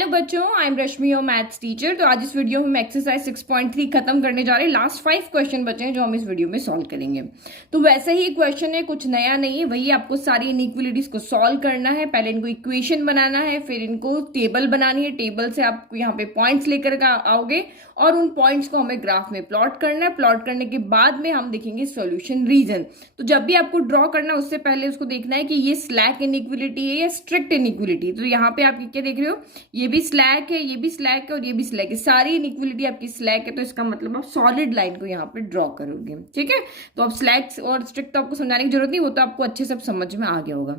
Hello बच्चों, I am Rashmi your maths teacher. तो आज इस वीडियो में हम एक्सरसाइज 6.3 खत्म करने जा रहे हैं। लास्ट 5 क्वेश्चन बचे हैं जो हम इस वीडियो में सॉल्व करेंगे। तो वैसे ही क्वेश्चन है, कुछ नया नहीं है, वही आपको सारी इनइक्वालिटीज को सॉल्व करना है। पहले इनको इक्वेशन बनाना है, फिर इनको टेबल बनानी है। टेबल से आप यहाँ पे पॉइंट्स लेकर आओगे और उन पॉइंट्स को हमें ग्राफ में प्लॉट करना है। प्लॉट करने के बाद में हम देखेंगे सॉल्यूशन रीजन। तो जब भी आपको ड्रॉ करना है उससे पहले उसको देखना है कि ये स्लैक इनइक्वालिटी है या स्ट्रिक्ट इनइक्वालिटी। तो यहाँ पे आप क्या देख रहे हो, ये भी स्लैक है, ये भी स्लैक है और ये भी स्लैक है। सारी इनइक्वालिटी आपकी स्लैक है, तो इसका मतलब आप सॉलिड लाइन को यहाँ पे ड्रॉ करोगे। ठीक है, तो अब स्लैक्स और स्ट्रिक्ट तो आपको समझाने की जरूरत नहीं, वो तो आपको अच्छे से समझ में आ गया होगा।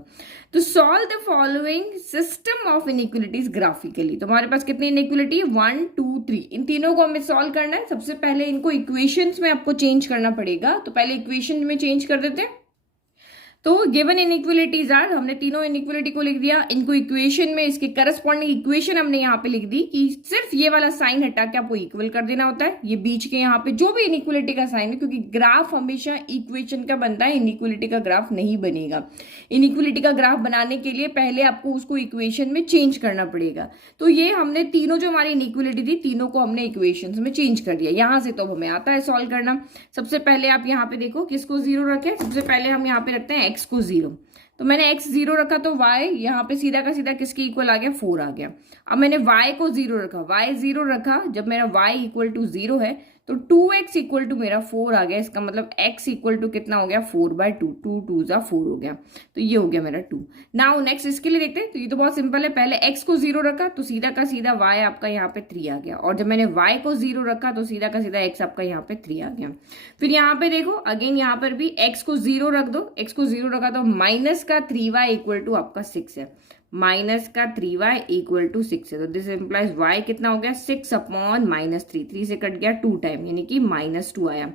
तो solve the following system of inequalities graphically. तो हमारे पास कितनी इनइक्वालिटी है, 1 2 3। इन तीनों को हमें सॉल्व करना है। सबसे पहले इनको इक्वेशंस में आपको चेंज करना पड़ेगा। तो पहले इक्वेशन में चेंज कर देते हैं। तो गिवन इनइक्वालिटीज आर, हमने तीनों इनइक्वालिटी को लिख दिया। इनको इक्वेशन में इसके करस्पॉन्डिंग इक्वेशन हमने यहाँ पे लिख दी कि सिर्फ ये वाला साइन हटा के आपको इक्वल कर देना होता है। ये बीच के यहाँ पे जो भी इनइक्वालिटी का साइन है, क्योंकि ग्राफ हमेशा इक्वेशन का बनता है, इनइक्वालिटी का ग्राफ नहीं बनेगा। इनइक्वालिटी का ग्राफ बनाने के लिए पहले आपको उसको इक्वेशन में चेंज करना पड़ेगा। तो ये हमने तीनों जो हमारी इनइक्वालिटी थी, तीनों को हमने इक्वेशन में चेंज कर दिया। यहाँ से तो हमें आता है सॉल्व करना। सबसे पहले आप यहाँ पे देखो किसको जीरो रखे। सबसे पहले हम यहाँ पे रखते हैं x को 0। तो मैंने x 0 रखा तो y यहाँ पे सीधा का सीधा किसके इक्वल आ गया, 4 आ गया। अब मैंने y को 0 रखा, y 0 रखा, जब मेरा y इक्वल टू 0 है तो 2x इक्वल टू मेरा 4 आ गया। इसका मतलब x इक्वल टू कितना हो गया, 4/2। 2 2 जा 4 हो गया, तो ये हो गया मेरा 2। नाउ नेक्स्ट इसके लिए देखते हैं। तो ये तो बहुत सिंपल है, पहले x को 0 रखा तो सीधा का सीधा y आपका यहाँ पे 3 आ गया, और जब मैंने y को 0 रखा तो सीधा का सीधा x आपका यहाँ पे 3 आ गया। फिर यहाँ पे देखो अगेन, यहाँ पर भी x को 0 रख दो। x को 0 रखा तो माइनस का 3y इक्वल टू आपका 6 है। माइनस का 3y इक्वल टू 6 है, तो दिस इम्प्लाइज y कितना हो गया, 6/-3। 3 से कट गया 2 टाइम, यानी कि -2 आया।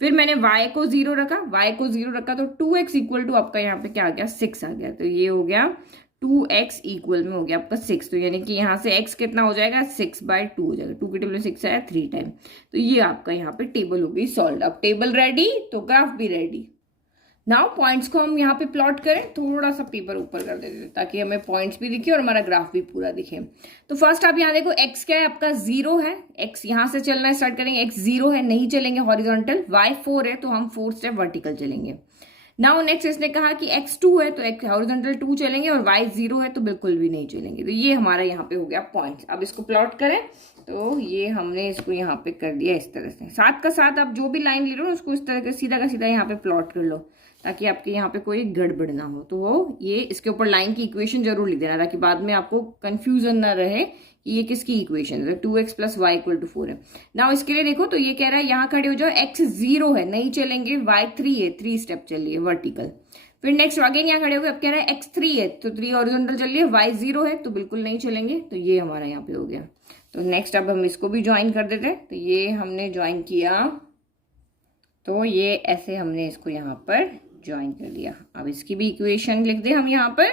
फिर मैंने y को 0 रखा, y को 0 रखा तो 2x इक्वल टू आपका यहाँ पे क्या आ गया, 6 आ गया। तो ये हो गया 2x इक्वल में हो गया आपका 6। तो यानी कि यहाँ से x कितना हो जाएगा, 6/2 हो जाएगा। 2 के टेबल में 6 आया 3 टाइम। तो ये आपका यहाँ पे टेबल हो गई सॉल्व। अब टेबल रेडी तो ग्राफ भी रेडी। नाउ पॉइंट्स को हम यहाँ पे प्लॉट करें। थोड़ा सा पेपर ऊपर कर देते हैं ताकि हमें पॉइंट्स भी दिखे और हमारा ग्राफ भी पूरा दिखे। तो फर्स्ट आप यहाँ देखो, x क्या है आपका, 0 है। x यहाँ से चलना स्टार्ट करेंगे, x 0 है, नहीं चलेंगे हॉरिजॉन्टल। y 4 है तो हम 4 स्टेप वर्टिकल चलेंगे। नाउ नेक्स्ट इसने कहा कि x 2 है तो x हॉरिजॉन्टल 2 चलेंगे, और y 0 है तो बिल्कुल भी नहीं चलेंगे। तो ये हमारा यहाँ पे हो गया पॉइंट्स। अब इसको प्लॉट करें तो ये हमने इसको यहाँ पे कर दिया इस तरह से। साथ का साथ आप जो भी लाइन ले रहे हो उसको इस तरह का सीधा का सीधा यहाँ पे प्लॉट कर लो, ताकि आपके यहाँ पे कोई गड़बड़ ना हो। तो वो ये इसके ऊपर लाइन की इक्वेशन जरूर लिख देना, ताकि बाद में आपको कंफ्यूजन ना रहे कि ये किसकी इक्वेशन है। 2x + y = 4 है। नाउ इसके लिए देखो, तो ये कह रहा है यहाँ खड़े हो जाओ, x 0 है, नहीं चलेंगे। y 3 है, 3 स्टेप चलिए वर्टिकल। फिर नेक्स्ट अगेन यहाँ खड़े हो गए, अब कह रहा है x 3 है तो 3 हॉरिजॉन्टल चलिए। y 0 है तो बिल्कुल नहीं चलेंगे। तो ये हमारा यहाँ पे हो गया। तो नेक्स्ट अब हम इसको भी ज्वाइन कर देते हैं। तो ये हमने ज्वाइन किया, तो ये ऐसे हमने इसको यहाँ पर ज्वाइन कर दिया। अब इसकी भी इक्वेशन लिख दे हम यहाँ पर।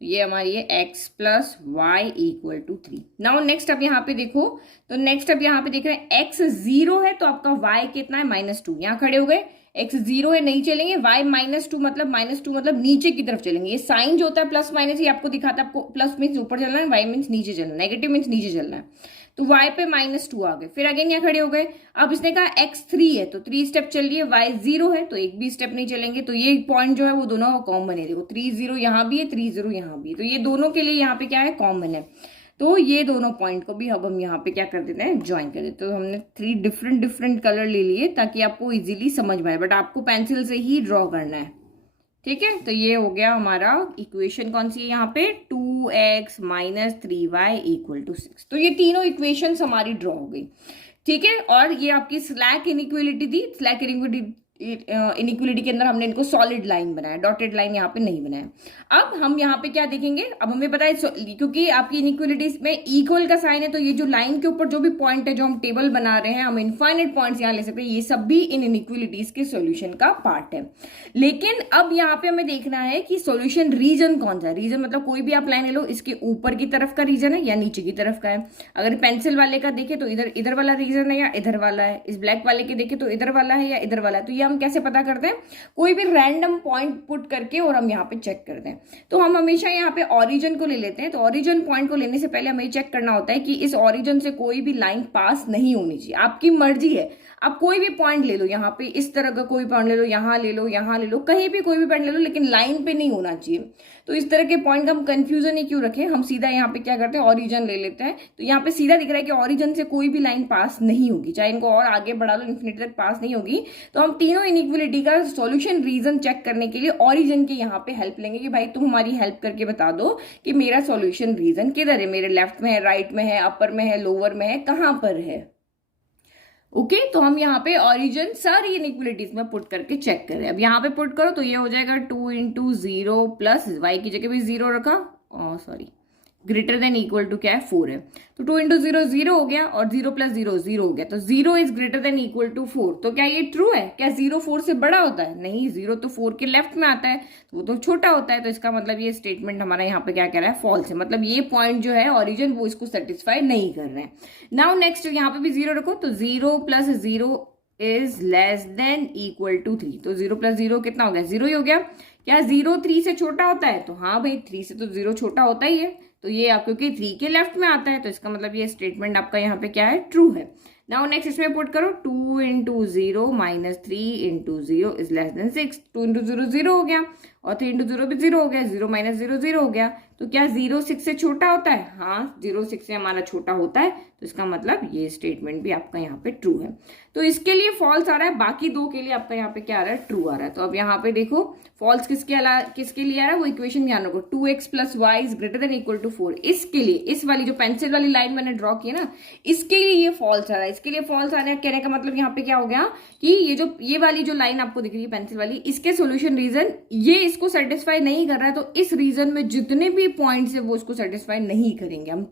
तो ये हमारी है x + y = 3। नाउ नेक्स्ट अब यहाँ पे देखो, तो नेक्स्ट अब यहाँ पे देख रहे हैं x 0 है तो आपका y कितना है, -2। यहाँ खड़े हो गए, x 0 है, नहीं चलेंगे। y -2 मतलब नीचे की तरफ चलेंगे। ये साइन जो होता है प्लस माइनस, ये आपको दिखाता है। आपको प्लस मीन्स ऊपर चलना है, y मीन्स नीचे चलना है, नेगेटिव मीन्स नीचे चलना है। तो y पे -2 आ गए। फिर अगेन यहाँ खड़े हो गए। अब इसने कहा x 3 है तो 3 स्टेप चल रही है। y 0 है तो एक भी स्टेप नहीं चलेंगे। तो ये पॉइंट जो है वो दोनों कॉमन है। देखो 3 0 यहाँ भी है, 3 0 यहाँ भी है, तो ये दोनों के लिए यहाँ पे क्या है, कॉमन है। तो ये दोनों पॉइंट को भी अब हम यहाँ पे क्या कर देते हैं, ज्वाइन कर देते हैं। तो हमने 3 डिफरेंट कलर ले लिए ताकि आपको इजीली समझ में आए, बट आपको पेंसिल से ही ड्रॉ करना है। ठीक है, तो ये हो गया हमारा इक्वेशन। कौन सी है यहाँ पे, 2x - 3y = 6। तो ये तीनों इक्वेशंस हमारी ड्रॉ हो गई। ठीक है, और ये आपकी स्लैक इनइक्वालिटी थी। स्लैक इनइक्वालिटी के अंदर हमने इनको सॉलिड लाइन बनाया, डॉटेड लाइन यहाँ पे नहीं बनाया। अब हम यहाँ पे क्या देखेंगे, अब हमें पता है क्योंकि आपकी इनइक्वालिटीज में इक्वल का साइन है, तो ये जो लाइन के ऊपर जो भी पॉइंट है, जो हम टेबल बना रहे हैं, हम इनफाइनाइट पॉइंट्स यहाँ ले सकते हैं। ये सब भी इन इनइक्वालिटीज के सॉल्यूशन का पार्ट है। लेकिन अब यहाँ पे हमें देखना है कि सॉल्यूशन रीजन कौन सा है। रीजन मतलब कोई भी आप लाइन ले लो, इसके ऊपर की तरफ का रीजन है या नीचे की तरफ का है। अगर पेंसिल वाले का देखे तो इधर वाला रीजन है या इधर वाला है। इस ब्लैक वाले के देखे तो इधर वाला है या इधर वाला है। तो ये हम कैसे पता करते हैं, कोई भी रैंडम पॉइंट पुट करके और हम यहाँ पे चेक करते हैं। तो हम हमेशा यहाँ पे ऑरिजिन को ले लेते हैं। तो ऑरिजिन पॉइंट को लेने से पहले हमें चेक करना होता है कि इस ऑरिजिन से कोई भी लाइन पास नहीं होनी चाहिए। आपकी मर्जी है, आप कोई भी पॉइंट ले लो, यहाँ पे इस तरह का कोई पॉइंट ले लो, यहाँ ले लो, यहाँ ले लो, कहीं भी कोई भी पॉइंट ले लो, लेकिन लाइन पे नहीं होना चाहिए। तो इस तरह के पॉइंट का हम कंफ्यूजन ही क्यों रखें, हम सीधा यहाँ पे क्या करते हैं, ऑरिजिन ले लेते हैं। तो यहाँ पे सीधा दिख रहा है कि ऑरिजिन से कोई भी लाइन पास नहीं होगी, चाहे इनको और आगे बढ़ा लो इन्फिनिटी तक पास नहीं होगी। तो हम तीनों इनइक्वलिटी का सॉल्यूशन रीजन चेक करने के लिए ऑरिजिन की यहाँ पे हेल्प लेंगे कि भाई तुम हमारी हेल्प करके बता दो कि मेरा सॉल्यूशन रीजन किधर है, मेरे लेफ्ट में है, राइट में है, अपर में है, लोअर में है, कहां पर है। ओके तो हम यहाँ पे ऑरिजिन सारी इनइक्वलिटीज में पुट करके चेक करें। अब यहाँ पे पुट करो तो ये हो जाएगा 2 × 0 प्लस y की जगह भी 0 रखा, sorry greater than equal to क्या है 4 है। तो 2 × 0 0 हो गया और 0 + 0 0 हो गया। तो 0 is greater than equal to 4। तो क्या ये ट्रू है? क्या 0 4 से बड़ा होता है? नहीं, 0 तो 4 के लेफ्ट में आता है, तो वो तो छोटा होता है। तो इसका मतलब ये स्टेटमेंट हमारा यहाँ पे क्या कह रहा है, फॉल्स है। मतलब ये पॉइंट जो है ऑरिजिन वो इसको सेटिस्फाई नहीं कर रहे हैं। नाउ नेक्स्ट यहाँ पे भी 0 रखो, तो 0 + 0 is less than equal to 3। तो 0 + 0 कितना हो गया? 0 ही हो गया। क्या 0 3 से छोटा होता है? तो हाँ भाई 3 से तो 0 छोटा होता ही है। तो ये आप क्योंकि 3 के लेफ्ट में आता है, तो इसका मतलब ये स्टेटमेंट आपका यहाँ पे क्या है, ट्रू है। नाउ नेक्स्ट इसमें पुट करो 2 × 0 - 3 × 0 इज लेस देन 6। 2 × 0 0 हो गया और 3 × 0 भी 0 हो गया, 0 - 0 0 हो गया। तो क्या 0 6 से छोटा होता है? हाँ 0 6 से हमारा छोटा होता है। तो इसका मतलब ये स्टेटमेंट भी आपका यहाँ पे ट्रू है। तो इसके लिए फॉल्स आ रहा है, बाकी दो के लिए आपका यहाँ पे क्या आ रहा है, ट्रू आ रहा है। तो अब यहाँ पे देखो फॉल्स किसके लिए आ रहा है, वो इक्वेशन ध्यान रखो, 2x + y is greater than equal to 4। इसके लिए इस वाली जो पेंसिल वाली लाइन मैंने ड्रॉ की है ना, इसके लिए ये फॉल्स आ रहा है। इसके लिए फॉल्स आने कहने का मतलब यहाँ पे क्या हो गया कि ये वाली जो लाइन आपको दिख रही है पेंसिल वाली, इसके सोल्यूशन रीजन ये इसको सेटिस्फाई नहीं कर रहा है। तो इस रीजन में जितने भी पॉइंट्स है वो इसको सेटिस्फाई नहीं करेंगे। हम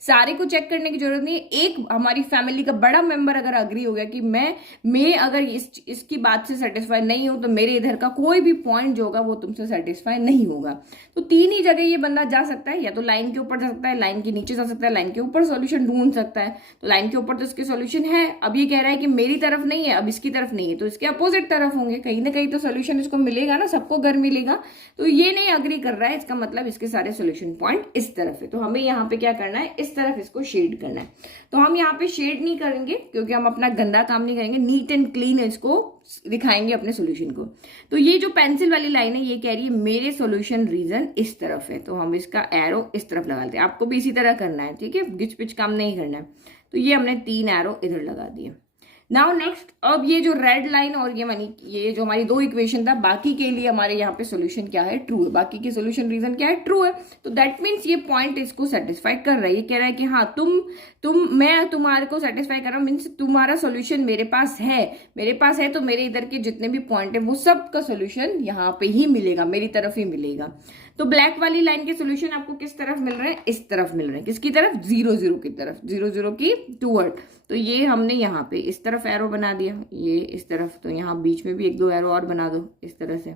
सारे को चेक करने की जरूरत नहीं है। एक हमारी फैमिली का बड़ा मेंबर अगर अग्री हो गया कि मैं अगर इसकी बात से सेटिस्फाई नहीं हूं, तो मेरे इधर का कोई भी पॉइंट जो होगा वो तुमसे सेटिस्फाई नहीं होगा। तो तीन ही जगह ये बंदा जा सकता है, या तो लाइन के ऊपर जा सकता है, लाइन के नीचे जा सकता है, लाइन के ऊपर सॉल्यूशन ढूंढ सकता है। तो लाइन के ऊपर तो इसके सॉल्यूशन है। अब ये कह रहा है कि मेरी तरफ नहीं है, अब इसकी तरफ नहीं है, तो इसके अपोजिट तरफ होंगे, कहीं ना कहीं तो सोल्यूशन इसको मिलेगा ना, सबको घर मिलेगा। तो ये नहीं अग्री कर रहा है, इसका मतलब इसके सारे सोल्यूशन पॉइंट इस तरफ है। तो हमें यहाँ पे क्या करना है, इस तरफ इसको शेड करना है। तो हम यहाँ पे शेड नहीं करेंगे क्योंकि हम अपना गंदा काम नहीं करेंगे, नीट एंड क्लीन इसको दिखाएंगे अपने सोल्यूशन को। तो ये जो पेंसिल वाली लाइन है ये कह रही है मेरे सोल्यूशन रीजन इस तरफ है, तो हम इसका एरो इस तरफ लगा देते हैं। आपको भी इसी तरह करना है, ठीक है, गिच पिच काम नहीं करना है। तो ये हमने 3 एरो इधर लगा दिए। नाउ नेक्स्ट, अब ये जो रेड लाइन और ये जो हमारी 2 इक्वेशन था, बाकी के लिए हमारे यहाँ पे सोल्यूशन क्या है, ट्रू है। बाकी के सोल्यूशन रीजन क्या है, ट्रू है। तो दैट मीन्स ये पॉइंट इसको सेटिस्फाई कर रहा है। ये कह रहा है कि हाँ मैं तुम्हारे को सेटिस्फाई कर रहा हूँ, मीन्स तुम्हारा सोल्यूशन मेरे पास है, तो मेरे इधर के जितने भी पॉइंट है वो सब का सोल्यूशन यहाँ पे ही मिलेगा, मेरी तरफ ही मिलेगा। तो ब्लैक वाली लाइन के सोल्यूशन आपको किस तरफ मिल रहे हैं, इस तरफ मिल रहे हैं। किसकी तरफ, 0 0 की तरफ, 0 0 की टूवर्ड। तो ये हमने यहाँ पे इस तरफ एरो बना दिया, ये इस तरफ, तो यहाँ बीच में भी 1 2 एरो और बना दो इस तरह से,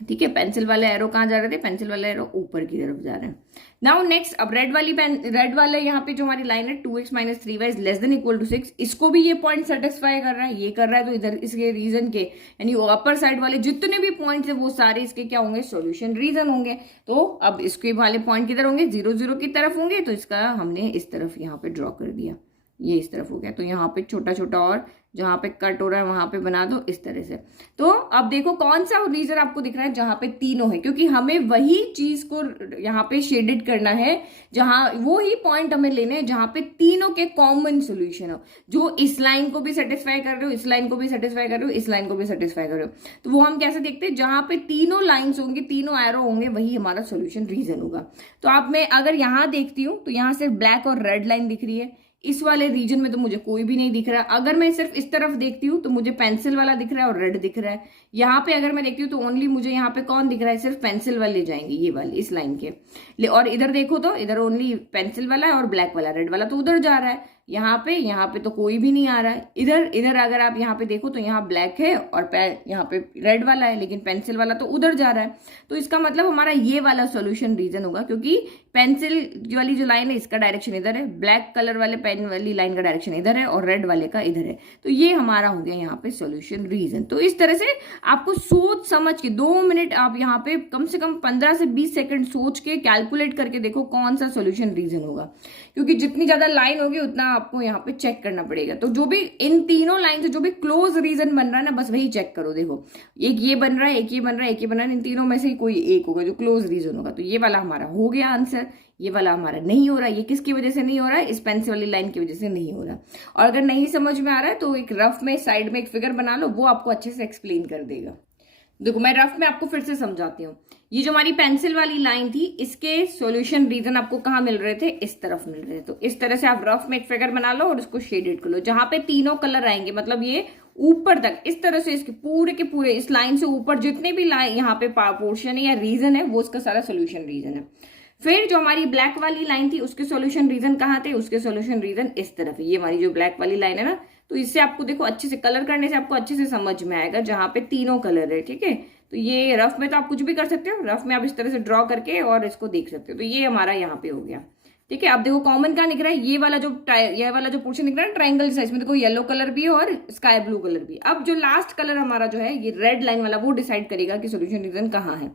ठीक है। पेंसिल वाले एरो कहाँ जा रहे थे, पेंसिल वाले एरो ऊपर की तरफ जा रहे हैं। नाउ नेक्स्ट, अब रेड वाले यहाँ पे जो हमारी लाइन है 2x - 3y is less than equal to 6, इसको भी ये पॉइंट सेटिस्फाई कर रहा है, ये कर रहा है। तो इधर इसके रीजन के यानी अपर साइड वाले जितने भी पॉइंट्स है वो सारे इसके क्या होंगे, सॉल्यूशन रीजन होंगे। तो अब इसके वाले पॉइंट किधर होंगे, 0 0 की तरफ होंगे। तो इसका हमने इस तरफ यहाँ पे ड्रॉ कर दिया, ये इस तरफ हो गया। तो यहाँ पे छोटा छोटा और जहां पे कट हो रहा है वहां पे बना दो इस तरह से। तो अब देखो कौन सा रीजन आपको दिख रहा है जहां पे तीनों है, क्योंकि हमें वही चीज को यहाँ पे शेडेड करना है, जहां वो ही पॉइंट हमें लेने हैं जहां पे तीनों के कॉमन सोल्यूशन हो, जो इस लाइन को भी सेटिस्फाई कर रहे हो, इस लाइन को भी सेटिस्फाई कर रहे हो, इस लाइन को भी सेटिस्फाई कर रहे हो। तो वो हम कैसे देखते हैं, जहां पे तीनों लाइन्स होंगी, तीनों एरो होंगे, वही हमारा सोल्यूशन रीजन होगा। तो आप मैं अगर यहां देखती हूँ तो यहां सिर्फ ब्लैक और रेड लाइन दिख रही है, इस वाले रीजन में तो मुझे कोई भी नहीं दिख रहा। अगर मैं सिर्फ इस तरफ देखती हूँ तो मुझे पेंसिल वाला दिख रहा है और रेड दिख रहा है। यहाँ पे अगर मैं देखती हूँ तो ओनली मुझे यहाँ पे कौन दिख रहा है, सिर्फ पेंसिल वाले जाएंगे, ये वाले इस लाइन के। और इधर देखो तो इधर ओनली पेंसिल वाला है और ब्लैक वाला, रेड वाला तो उधर जा रहा है। यहाँ पे तो कोई भी नहीं आ रहा है। इधर अगर आप यहाँ पे देखो तो यहाँ ब्लैक है और यहाँ पे रेड वाला है, लेकिन पेंसिल वाला तो उधर जा रहा है। तो इसका मतलब हमारा ये वाला सॉल्यूशन रीजन होगा, क्योंकि पेंसिल वाली जो लाइन है इसका डायरेक्शन इधर है, ब्लैक कलर वाले पेन वाली लाइन का डायरेक्शन इधर है और रेड वाले का इधर है। तो ये हमारा हो गया यहाँ पे सॉल्यूशन रीजन। तो इस तरह से आपको सोच समझ के 2 मिनट आप यहाँ पे कम से कम 15 से 20 सेकंड सोच के कैलकुलेट करके देखो कौन सा सॉल्यूशन रीजन होगा, क्योंकि जितनी ज्यादा लाइन होगी उतना आपको यहाँ पे चेक करना पड़ेगा। तो जो भी इन तीनों लाइन से जो भी क्लोज रीजन बन रहा है ना, बस वही चेक करो। देखो एक ये बन रहा है, एक ये बन रहा है, एक ये बन रहा है, इन तीनों में से ही कोई एक होगा जो क्लोज रीजन होगा। तो ये वाला हमारा हो गया आंसर। ये वाला हमारा नहीं हो रहा है। ये किसकी वजह से नहीं हो रहा है? इस पेंसिल वाली लाइन की वजह से नहीं हो रहा। और अगर नहीं समझ में आ रहा है तो एक रफ में साइड में एक फिगर बना लो, वो आपको अच्छे से एक्सप्लेन कर देगा। देखो मैं रफ में आपको फिर से समझाती हूँ। ये जो हमारी पेंसिल वाली लाइन थी, इसके सॉल्यूशन रीजन आपको कहाँ मिल रहे थे? इस तरफ मिल रहे थे। तो इस तरह से आप रफ में एक फिगर बना लो और उसको शेडेड कर लो, जहां पे तीनों कलर आएंगे, मतलब ये ऊपर तक इस तरह से इसके पूरे के पूरे इस लाइन से ऊपर जितने भी लाइन यहाँ पे पोर्शन है या रीजन है, वो इसका सारा सोल्यूशन रीजन है। फिर जो हमारी ब्लैक वाली लाइन थी उसके सॉल्यूशन रीजन कहाँ थे? उसके सॉल्यूशन रीजन इस तरफ है। ये हमारी जो ब्लैक वाली लाइन है ना, तो इससे आपको देखो अच्छे से कलर करने से आपको अच्छे से समझ में आएगा, जहां पे तीनों कलर है। ठीक है, तो ये रफ में तो आप कुछ भी कर सकते हो, रफ में आप इस तरह से ड्रॉ करके और इसको देख सकते हो। तो ये हमारा यहाँ पे हो गया। ठीक है, अब देखो कॉमन क्या निकल रहा है? ये वाला जो पोर्शन निकल रहा है ट्रायंगल साइज में, देखो येलो कलर भी और स्काई ब्लू कलर भी। अब जो लास्ट कलर हमारा जो है ये रेड लाइन वाला, वो डिसाइड करेगा कि सोल्यूशन रीजन कहाँ है।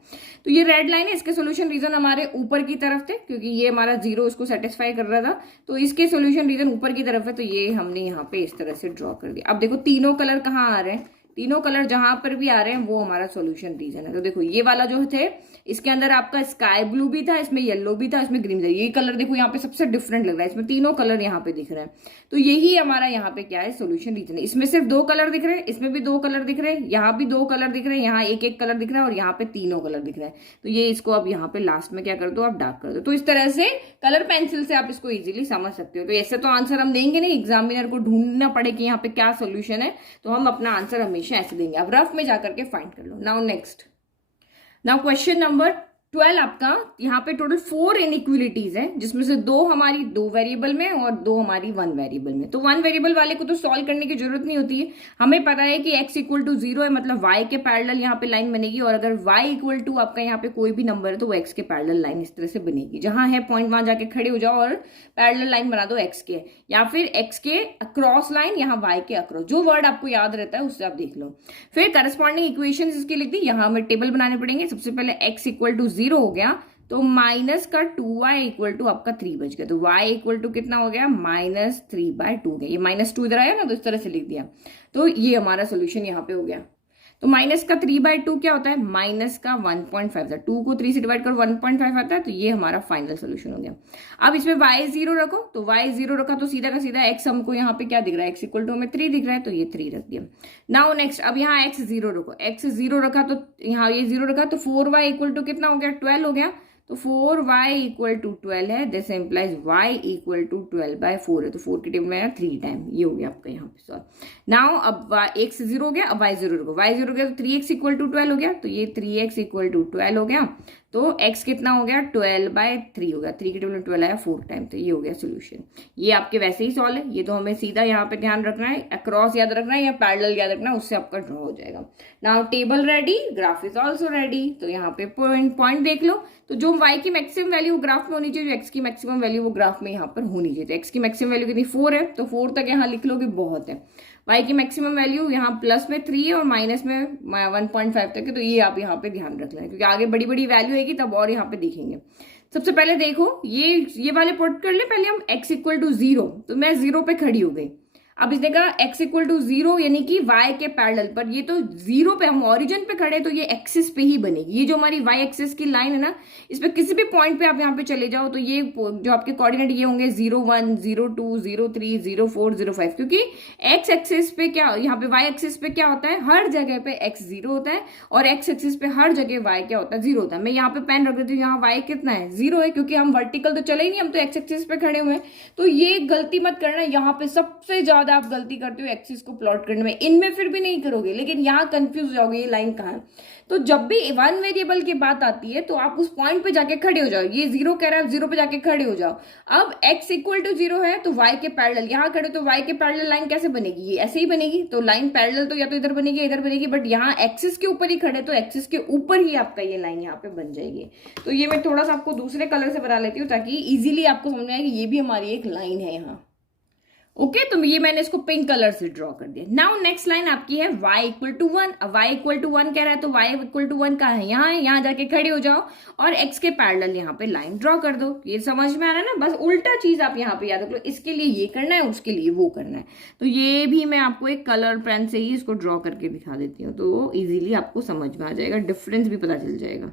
तो ये रेड लाइन है, इसके सोल्यूशन रीजन हमारे ऊपर की तरफ थे, क्योंकि ये हमारा 0 इसको सेटिस्फाई कर रहा था। तो इसके सोल्यूशन रीजन ऊपर की तरफ है, तो ये हमने यहाँ पे इस तरह से ड्रॉ कर दिया। अब देखो तीनों कलर कहाँ आ रहे हैं? तीनों कलर जहां पर भी आ रहे हैं वो हमारा सॉल्यूशन रीजन है। तो देखो ये वाला जो थे, इसके अंदर आपका स्काई ब्लू भी था, इसमें येलो भी था, इसमें ग्रीन था। ये कलर देखो यहाँ पे सबसे डिफरेंट लग रहा है, इसमें तीनों कलर यहाँ पे दिख रहे हैं। तो यही हमारा यहाँ पे क्या है? सॉल्यूशन रीजन है। इसमें सिर्फ 2 कलर दिख रहे हैं, इसमें भी 2 कलर दिख रहे हैं, यहाँ भी 2 कलर दिख रहे हैं, यहाँ एक एक कलर दिख रहा है और यहाँ पे तीनों कलर दिख रहा है। तो ये इसको अब यहाँ पे लास्ट में क्या कर दो? आप डार्क कर दो। तो इस तरह से कलर पेंसिल से आप इसको इजीली समझ सकते हो। तो ऐसे तो आंसर हम देंगे नहीं, एग्जामिनर को ढूंढना पड़े कि यहाँ पे क्या सोल्यूशन है, तो हम अपना आंसर हमेशा ऐसे देंगे। अब रफ में जाकर के फाइंड कर लो। Now next, now question number 12 आपका यहाँ पे टोटल 4 इनइक्वलिटीज है, जिसमें से 2 हमारी 2 वेरिएबल में और 2 हमारी 1 वेरिएबल में। तो 1 वेरिएबल वाले को तो सॉल्व करने की जरूरत नहीं होती है, हमें पता है कि x इक्वल टू 0 है, मतलब y के पैरेलल यहाँ पे लाइन बनेगी। और अगर y इक्वल टू आपका यहाँ पे कोई भी नंबर है तो वो x के पैरेलल लाइन इस तरह से बनेगी। जहां है पॉइंट वहां जाके खड़े हो जाओ और पैरेलल लाइन बना दो x के, या फिर x के अक्रॉस लाइन, यहाँ y के अक्रॉस। जो वर्ड आपको याद रहता है उससे आप देख लो। फिर करस्पॉन्डिंग इक्वेशन इसकी लिख दी। यहाँ हमें टेबल बनाने पड़ेंगे। सबसे पहले x इक्वल टू 0 हो गया, तो माइनस का 2y इक्वल टू आपका 3 बच गया। तो y इक्वल टू कितना हो गया? -3/2 गया। ये -2 इधर आया ना, तो इस तरह से लिख दिया। तो ये हमारा सोल्यूशन यहाँ पे हो गया। तो माइनस का 3/2 क्या होता है? माइनस का 1.5 था। 2 को 3 से डिवाइड करो 1.5 आता है। तो ये हमारा फाइनल सोल्यूशन हो गया। अब इसमें y 0 रखो, तो y 0 रखा तो सीधा का सीधा x हमको यहाँ पे क्या दिख रहा है? x इक्वल टू हमें 3 दिख रहा है, तो ये 3 रख दिया। नाउ नेक्स्ट, अब यहाँ x 0 रखो, x 0 रखा तो यहाँ ये 0 रखा, तो 4y इक्वल टू कितना हो गया? 12 हो गया। तो 4y इक्वल टू 12 है, this implies y equal to 12/4 है। तो 4 की टेबल में 3 टाइम, ये हो गया आपका यहाँ पे सॉल्व। नाउ अब x 0 हो गया, अब y 0 रखो, y 0 हो गया तो 3x इक्वल टू 12 हो गया। तो ये 3x इक्वल टू 12 हो गया। तो x कितना हो गया? 12/3 हो गया। 3 की टेबल में 12 आया 4 टाइम, तो ये हो गया सोल्यूशन। ये आपके वैसे ही सॉल्व है। ये तो हमें सीधा यहाँ पे ध्यान रखना है, अक्रॉस याद रखना है या पैरेलल याद रखना है, उससे आपका ड्रॉ हो जाएगा। Now table ready, graph is also ready. तो यहाँ पे पॉइंट देख लो। तो जो y की मैक्सिमम वैल्यू ग्राफ में होनी चाहिए, जो x की मैक्सिमम वैल्यू वो ग्राफ में यहाँ पर होनी चाहिए। तो x की मैक्सिमम वैल्यू कितनी? 4 है, तो 4 तक यहाँ लिख लोगे, बहुत है। y की मैक्सिमम वैल्यू यहाँ प्लस में 3 है और माइनस में 1.5 तक है। तो ये आप यहाँ पे ध्यान रख लें, क्योंकि आगे बड़ी बड़ी वैल्यू आएगी तब और यहाँ पे देखेंगे। सबसे पहले देखो ये वाले पुट कर ले पहले हम, x इक्वल टू 0, तो मैं 0 पे खड़ी हो गई। अब इसने कहा x इक्वल टू 0 यानी कि y के पैरेलल पर, ये तो 0 पे हम ओरिजिन पे खड़े, तो ये एक्सिस पे ही बनेगी। ये जो हमारी y एक्सिस की लाइन है ना, इस पे किसी भी पॉइंट पे आप यहाँ पे चले जाओ तो ये जो आपके कोऑर्डिनेट ये होंगे 0 1 0 2 0 3 0 4 0 5, क्योंकि x एक्सिस पे क्या, यहाँ पे y एक्सिस पे क्या होता है? हर जगह पे x 0 होता है और x एक्सिस पे हर जगह y क्या होता है? 0 होता है। मैं यहाँ पे पेन रख देती हूँ, यहाँ y कितना है? 0 है, क्योंकि हम वर्टिकल तो चले ही नहीं, हम तो x एक्सिस पे खड़े हुए हैं। तो ये गलती मत करना, यहाँ पे सबसे ज्यादा ज्यादा आप गलती करते हो एक्सिस को प्लॉट करने में, इनमें फिर भी नहीं करोगे, लेकिन यहाँ कंफ्यूज हो जाओगे ये लाइन कहाँ है। तो जब भी वन वेरिएबल की बात आती है तो आप उस पॉइंट पे जाके खड़े हो जाओ, ये 0 कह रहा है, आप 0 पे जाके खड़े हो जाओ। अब x इक्वल टू 0 है तो y के पैरेलल यहाँ खड़े, तो y के पैरेलल लाइन कैसे बनेगी, ये ऐसे ही बनेगी। तो लाइन पैरेलल तो या तो इधर बनेगी इधर बनेगी, बट यहाँ एक्सिस के ऊपर ही खड़े तो एक्सिस के ऊपर ही आपका ये लाइन यहाँ पे बन जाएगी। तो ये मैं थोड़ा सा आपको दूसरे कलर से बना लेती हूँ ताकि इजीली आपको समझ में आए कि ये भी हमारी एक लाइन है यहाँ। ओके तो ये मैंने इसको पिंक कलर से ड्रॉ कर दिया। नाउ नेक्स्ट लाइन आपकी है y इक्वल टू 1। अब y इक्वल टू 1 कह रहा है तो y इक्वल टू 1 कहाँ है, यहाँ जाके खड़े हो जाओ और x के पैरेलल यहाँ पे लाइन ड्रॉ कर दो। ये समझ में आ रहा है ना, बस उल्टा चीज आप यहाँ पे याद रख लो, इसके लिए ये करना है उसके लिए वो करना है। तो ये भी मैं आपको एक कलर पेन से ही इसको ड्रॉ करके दिखा देती हूँ तो इजीली आपको समझ में आ जाएगा, डिफरेंस भी पता चल जाएगा।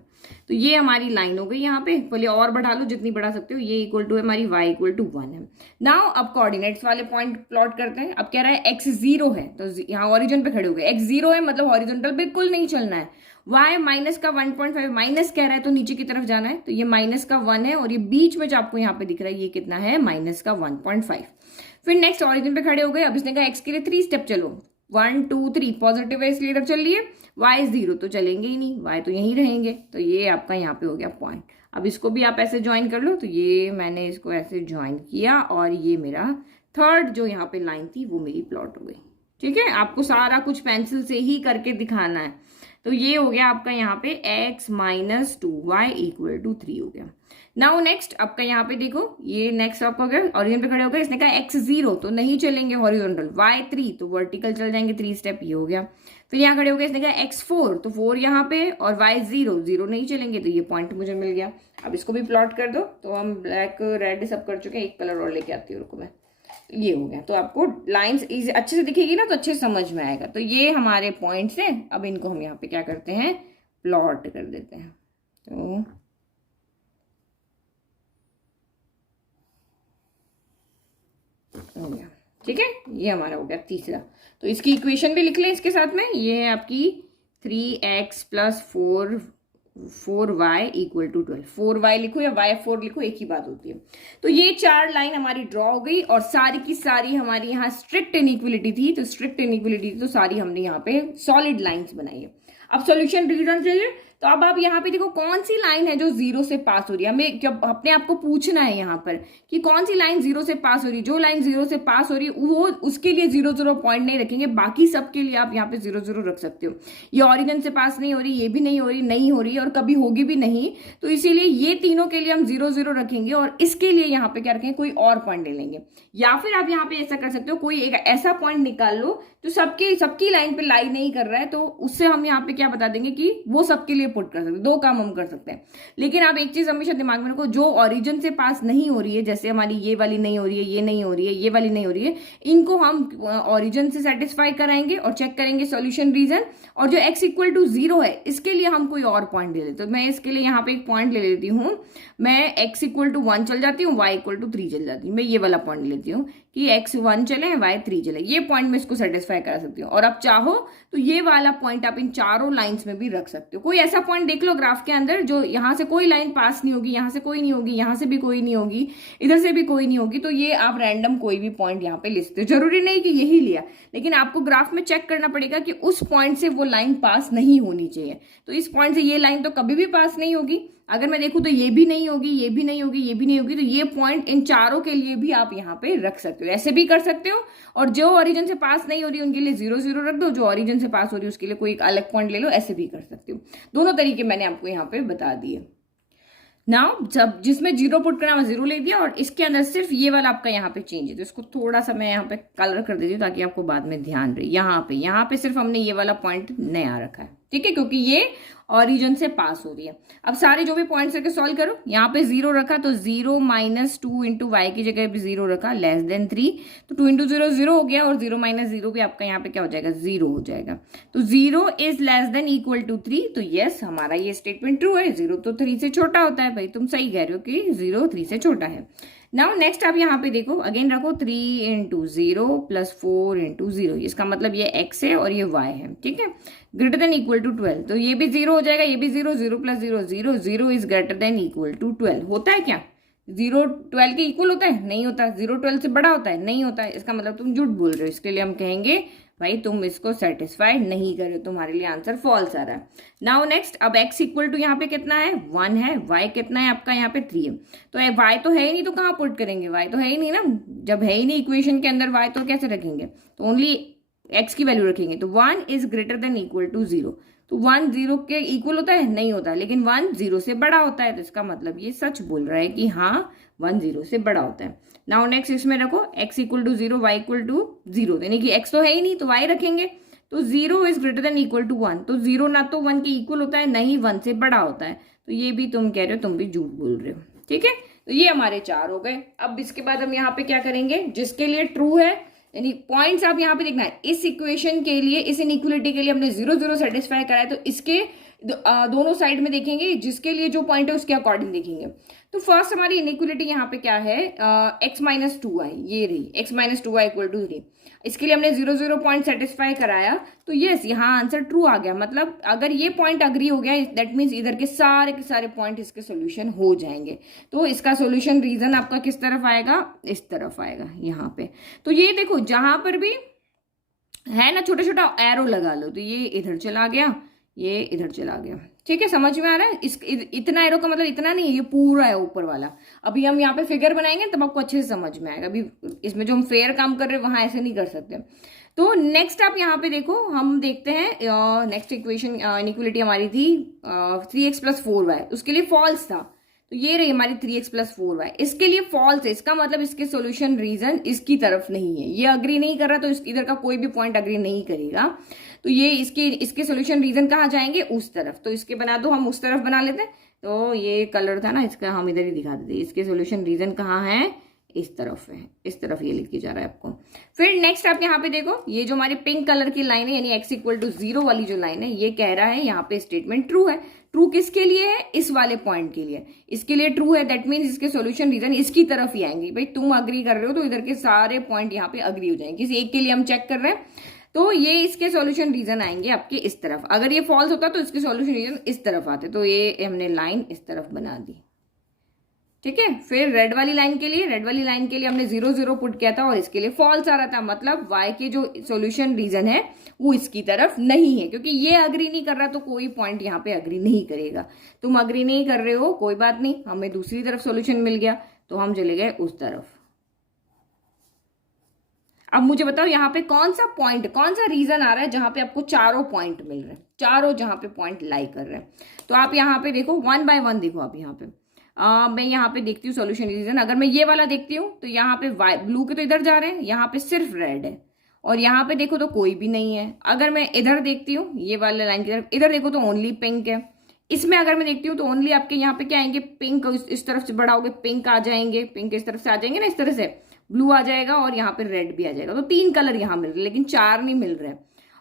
तो ये हमारी लाइन हो गई यहाँ पे, पहले और बढ़ा लो जितनी बढ़ा सकते हो। ये इक्वल टू है हमारी y इक्वल टू 1 है। नाउ अब कोऑर्डिनेट्स वाले पॉइंट प्लॉट करते हैं। अब कह रहा है x 0 है तो यहाँ ओरिजिन पे खड़े हो गए, x 0 है मतलब हॉरिजॉन्टल बिल्कुल नहीं चलना है। y माइनस का 1.5 माइनस कह रहा है तो नीचे की तरफ जाना है, तो ये माइनस का 1 है और ये बीच में जो आपको यहाँ पे दिख रहा है ये कितना है, माइनस का 1.5। फिर नेक्स्ट ओरिजिन पे खड़े हो गए। अब इसने कहा x के लिए 3 स्टेप चलो, 1 2 3 पॉजिटिव है इसलिए इधर चल लिए, y 0 तो चलेंगे ही नहीं, y तो यहीं रहेंगे। तो ये आपका यहाँ पे हो गया पॉइंट। अब इसको भी आप ऐसे ज्वाइन कर लो, तो ये मैंने इसको ऐसे ज्वाइन किया और ये मेरा थर्ड जो यहाँ पे लाइन थी वो मेरी प्लॉट हो गई। ठीक है, आपको सारा कुछ पेंसिल से ही करके दिखाना है। तो ये हो गया आपका यहाँ पे x minus 2y equal to 3 हो गया। नाउ नेक्स्ट आपका यहाँ पे देखो, ये नेक्स्ट आपका हो गया ओरिजिन पे खड़े हो गए। इसने कहा x 0 तो नहीं चलेंगे हॉरिजॉन्टल, y 3 तो वर्टिकल चल जाएंगे 3 स्टेप, ये हो गया। फिर यहाँ खड़े हो गए, इसने कहा x 4 तो 4 यहाँ पे और y 0 नहीं चलेंगे, तो ये पॉइंट मुझे मिल गया। अब इसको भी प्लॉट कर दो। तो हम ब्लैक रेड सब कर चुके हैं, एक कलर और लेके आती हूँ रुको मैं। ये हो गया, तो आपको लाइंस अच्छे से दिखेगी ना तो अच्छे समझ में आएगा। तो ये हमारे पॉइंट्स हैं। अब इनको हम यहाँ पे क्या करते हैं, प्लॉट कर देते हैं। तो हो गया, ठीक है, ये हमारा हो गया तीसरा। तो इसकी इक्वेशन भी लिख लें इसके साथ में, ये है आपकी 3x plus 4y equal to 12। 4y लिखो या y 4 लिखो, एक ही बात होती है। तो ये 4 लाइन हमारी ड्रॉ हो गई और सारी की सारी हमारी यहाँ स्ट्रिक्ट इनइक्वलिटी थी। तो स्ट्रिक्ट इनइक्वलिटी तो सारी हमने यहाँ पे सॉलिड लाइंस बनाई है। अब सॉल्यूशन रीजन चाहिए, तो अब आप यहाँ पे देखो कौन सी लाइन है जो 0 से पास हो रही है। हमें अपने आप को पूछना है यहाँ पर कि कौन सी लाइन 0 से पास हो रही है। जो लाइन 0 से पास हो रही है वो उसके लिए 0 पॉइंट नहीं रखेंगे, बाकी सबके लिए आप यहाँ पे 0 रख सकते हो। ये ओरिजिन से पास नहीं हो रही, ये भी नहीं हो रही और कभी होगी भी नहीं, तो इसीलिए ये तीनों के लिए हम 0 रखेंगे और इसके लिए यहाँ पे क्या रखेंगे, कोई और पॉइंट ले लेंगे। या फिर आप यहाँ पे ऐसा कर सकते हो, कोई एक ऐसा पॉइंट निकाल लो जो सबकी लाइन पे लाई नहीं कर रहा है, तो उससे हम यहाँ पे क्या बता देंगे कि वो सबके लिए पुट कर सकते हैं। 2 काम हम कर सकते हैं। लेकिन आप एक चीज हमेशा दिमाग में रखो, जो ओरिजिन से पास नहीं हो रही है, जैसे हमारी ये वाली नहीं हो रही है, ये नहीं हो रही है, ये वाली नहीं हो रही है, इनको हम ओरिजिन से सेटिस्फाई कराएंगे और चेक करेंगे सॉल्यूशन रीजन। और जो x इक्वल टू 0 है इसके लिए हम कोई और पॉइंट ले लेते हैं। तो मैं इसके लिए यहाँ पे एक पॉइंट ले लेती हूँ, मैं x इक्वल टू 1 चल जाती हूँ, y इक्वल टू 3 चल जाती हूँ। मैं ये वाला पॉइंट लेती हूँ कि x 1 चले y 3 चले, ये पॉइंट में इसको सेटिस्फाई करा सकती हूँ। और आप चाहो तो ये वाला पॉइंट आप इन चारों लाइंस में भी रख सकते हो। कोई ऐसा पॉइंट देख लो ग्राफ के अंदर जो यहाँ से कोई लाइन पास नहीं होगी, यहाँ से कोई नहीं होगी, यहाँ से भी कोई नहीं होगी, इधर से भी कोई नहीं होगी, तो ये आप रैंडम कोई भी पॉइंट यहाँ पे ले सकते हो। जरूरी नहीं कि यही लिया, लेकिन आपको ग्राफ में चेक करना पड़ेगा कि उस पॉइंट से वो लाइन पास नहीं होनी चाहिए। तो इस पॉइंट से ये लाइन तो कभी भी पास नहीं होगी। अगर मैं देखूं तो ये भी नहीं होगी, ये भी नहीं होगी, ये भी नहीं होगी, तो ये पॉइंट इन चारों के लिए भी आप यहाँ पे रख सकते हो। ऐसे भी कर सकते हो, और जो ओरिजिन से पास नहीं हो रही उनके लिए 0 रख दो, जो ओरिजिन से पास हो रही है उसके लिए कोई एक अलग पॉइंट ले लो, ऐसे भी कर सकते हो। दोनों तरीके मैंने आपको यहाँ पे बता दिए। नाउ जब जिसमें 0 पुट करना मैं 0 ले दिया, और इसके अंदर सिर्फ ये वाला आपका यहाँ पे चेंज है, तो इसको थोड़ा सा मैं यहाँ पे कलर कर देती हूँ ताकि आपको बाद में ध्यान रहे। यहाँ पे सिर्फ हमने ये वाला पॉइंट नया रखा है, ठीक है, क्योंकि ये ओरिजिन से पास हो रही है। अब सारे जो भी पॉइंट्स करके सॉल्व करो। यहाँ पे 0 रखा तो 0 माइनस 2 इंटू वाई की जगह पे 0 रखा, लेस देन 3, तो 2 इंटू 0 0 हो गया, और 0 माइनस 0 भी आपका यहाँ पे क्या हो जाएगा, 0 हो जाएगा। तो 0 is less than equal to 3, तो यस हमारा ये स्टेटमेंट ट्रू है। 0 तो 3 से छोटा होता है, भाई तुम सही कह रहे हो कि 0 3 से छोटा है। नाउ नेक्स्ट आप यहाँ पे देखो, अगेन रखो 3 इंटू 0 प्लस 4 इंटू 0, इसका मतलब ये x है और ये y है, ठीक है, ग्रेटर देन इक्वल टू 12, तो ये भी 0 हो जाएगा, ये भी 0, 0 plus 0 0, 0 is greater than equal to 12 होता है क्या, 0 12 के इक्वल होता है? नहीं होता। 0 12 से बड़ा होता है? नहीं होता है। इसका मतलब तुम झूठ बोल रहे हो। इसके लिए हम कहेंगे भाई तुम इसको सेटिस्फाई नहीं कर रहे हो, तुम्हारे लिए आंसर फॉल्स आ रहा है। नाउ नेक्स्ट, अब x इक्वल टू यहाँ पे कितना है? 1 है। y कितना है आपका? यहाँ पे 3 है। तो y तो है ही नहीं, तो कहाँ पुट करेंगे? y तो है ही नहीं ना। जब है ही नहीं इक्वेशन के अंदर y, तो कैसे रखेंगे? तो ओनली x की वैल्यू रखेंगे। तो 1 is greater than equal to 0। तो 1 0 के इक्वल होता है? नहीं होता। लेकिन 1 0 से बड़ा होता है, तो इसका मतलब ये सच बोल रहा है कि हाँ 1 0 से बड़ा होता है। नाउ नेक्स्ट इसमें रखो x equal to 0, y equal to 0, यानी कि x तो है ही नहीं, तो y रखेंगे। तो 0 is greater than equal to 1। तो 0 ना तो 1 के इक्वल होता है, ना ही 1 से बड़ा होता है। तो ये भी तुम कह रहे हो, तुम भी झूठ बोल रहे हो। ठीक है, तो ये हमारे 4 हो गए। अब इसके बाद हम यहाँ पे क्या करेंगे? जिसके लिए ट्रू है, यानी पॉइंट्स आप यहाँ पे देखना है। इस इक्वेशन के लिए, इस इनइक्वलिटी के लिए हमने 0 0 सेटिस्फाई करा है, तो इसके दोनों साइड में देखेंगे, जिसके लिए जो पॉइंट है उसके अकॉर्डिंग देखेंगे। तो फर्स्ट हमारी इनइक्वलिटी यहाँ पे क्या है? x माइनस 2y, ये रही x minus 2y equal to 3। इसके लिए हमने 0 0 पॉइंट सेटिस्फाई कराया, तो यस यहाँ आंसर ट्रू आ गया। मतलब अगर ये पॉइंट अग्री हो गया, दैट मीन्स इधर के सारे पॉइंट इसके सोल्यूशन हो जाएंगे। तो इसका सोल्यूशन रीजन आपका किस तरफ आएगा? इस तरफ आएगा यहाँ पे। तो ये देखो, जहां पर भी है ना छोटा छोटा एरो लगा लो, तो ये इधर चला गया, ये इधर चला गया। ठीक है, समझ में आ रहा है? इतना एरो का मतलब इतना नहीं है, ये पूरा है ऊपर वाला। अभी हम यहाँ पे फिगर बनाएंगे तब आपको अच्छे से समझ में आएगा। अभी इसमें जो हम फेयर काम कर रहे हैं वहां ऐसे नहीं कर सकते। तो नेक्स्ट आप यहाँ पे देखो, हम देखते हैं नेक्स्ट इक्वेशन। इनइक्वलिटी हमारी थी 3x प्लस 4y, उसके लिए फॉल्स था। तो ये रही हमारी 3x प्लस 4y, इसके लिए फॉल्स है। इसका मतलब इसके सोल्यूशन रीजन इसकी तरफ नहीं है, ये अग्री नहीं कर रहा, तो इधर का कोई भी पॉइंट अग्री नहीं करेगा। तो ये इसके सोल्यूशन रीजन कहाँ जाएंगे? उस तरफ। तो इसके बना दो, हम उस तरफ बना लेते हैं। तो ये कलर था ना इसका, हम इधर ही दिखा देते। इसके सोल्यूशन रीजन कहाँ है? इस तरफ है, इस तरफ ये लिख के जा रहा है आपको। फिर नेक्स्ट आप यहाँ पे देखो, ये जो हमारी पिंक कलर की लाइन है, यानी x इक्वल टू 0 वाली जो लाइन है, ये कह रहा है यहाँ पे स्टेटमेंट ट्रू है। ट्रू किसके लिए है? इस वाले पॉइंट के लिए। इसके लिए ट्रू है, दैट मीन्स इसके सोल्यूशन रीजन इसकी तरफ ही आएंगे। भाई तुम अग्री कर रहे हो, तो इधर के सारे पॉइंट यहाँ पे अग्री हो जाएंगे। किसी एक के लिए हम चेक कर रहे हैं, तो ये इसके सॉल्यूशन रीजन आएंगे आपके इस तरफ। अगर ये फॉल्स होता तो इसके सॉल्यूशन रीजन इस तरफ आते। तो ये हमने लाइन इस तरफ बना दी। ठीक है, फिर रेड वाली लाइन के लिए, हमने 0 0 पुट किया था और इसके लिए फॉल्स आ रहा था। मतलब y के जो सॉल्यूशन रीजन है वो इसकी तरफ नहीं है, क्योंकि ये अग्री नहीं कर रहा, तो कोई पॉइंट यहाँ पे अग्री नहीं करेगा। तुम अग्री नहीं कर रहे हो, कोई बात नहीं, हमें दूसरी तरफ सॉल्यूशन मिल गया, तो हम चले गए उस तरफ। अब मुझे बताओ यहाँ पे कौन सा पॉइंट, कौन सा रीजन आ रहा है जहां पे आपको चारों पॉइंट मिल रहे हैं, चारों जहां पे पॉइंट लाई कर रहे हैं। तो आप यहाँ पे देखो, 1 बाय 1 देखो आप यहाँ पे। मैं यहाँ पे देखती हूँ सॉल्यूशन रीजन। अगर मैं ये वाला देखती हूँ, तो यहाँ पे ब्लू के तो इधर जा रहे हैं, यहाँ पे सिर्फ रेड है, और यहाँ पे देखो तो कोई भी नहीं है। अगर मैं इधर देखती हूँ, ये वाले लाइन की तरफ, इधर देखो तो ओनली पिंक है। इसमें अगर मैं देखती हूँ तो ओनली आपके यहाँ पे क्या आएंगे? पिंक। इस तरफ से बड़ा हो गए, पिंक आ जाएंगे, पिंक इस तरफ से आ जाएंगे ना, इस तरह से ब्लू आ जाएगा, और यहाँ पे रेड भी आ जाएगा। तो 3 कलर यहाँ मिल रहे हैं, लेकिन 4 नहीं मिल रहे।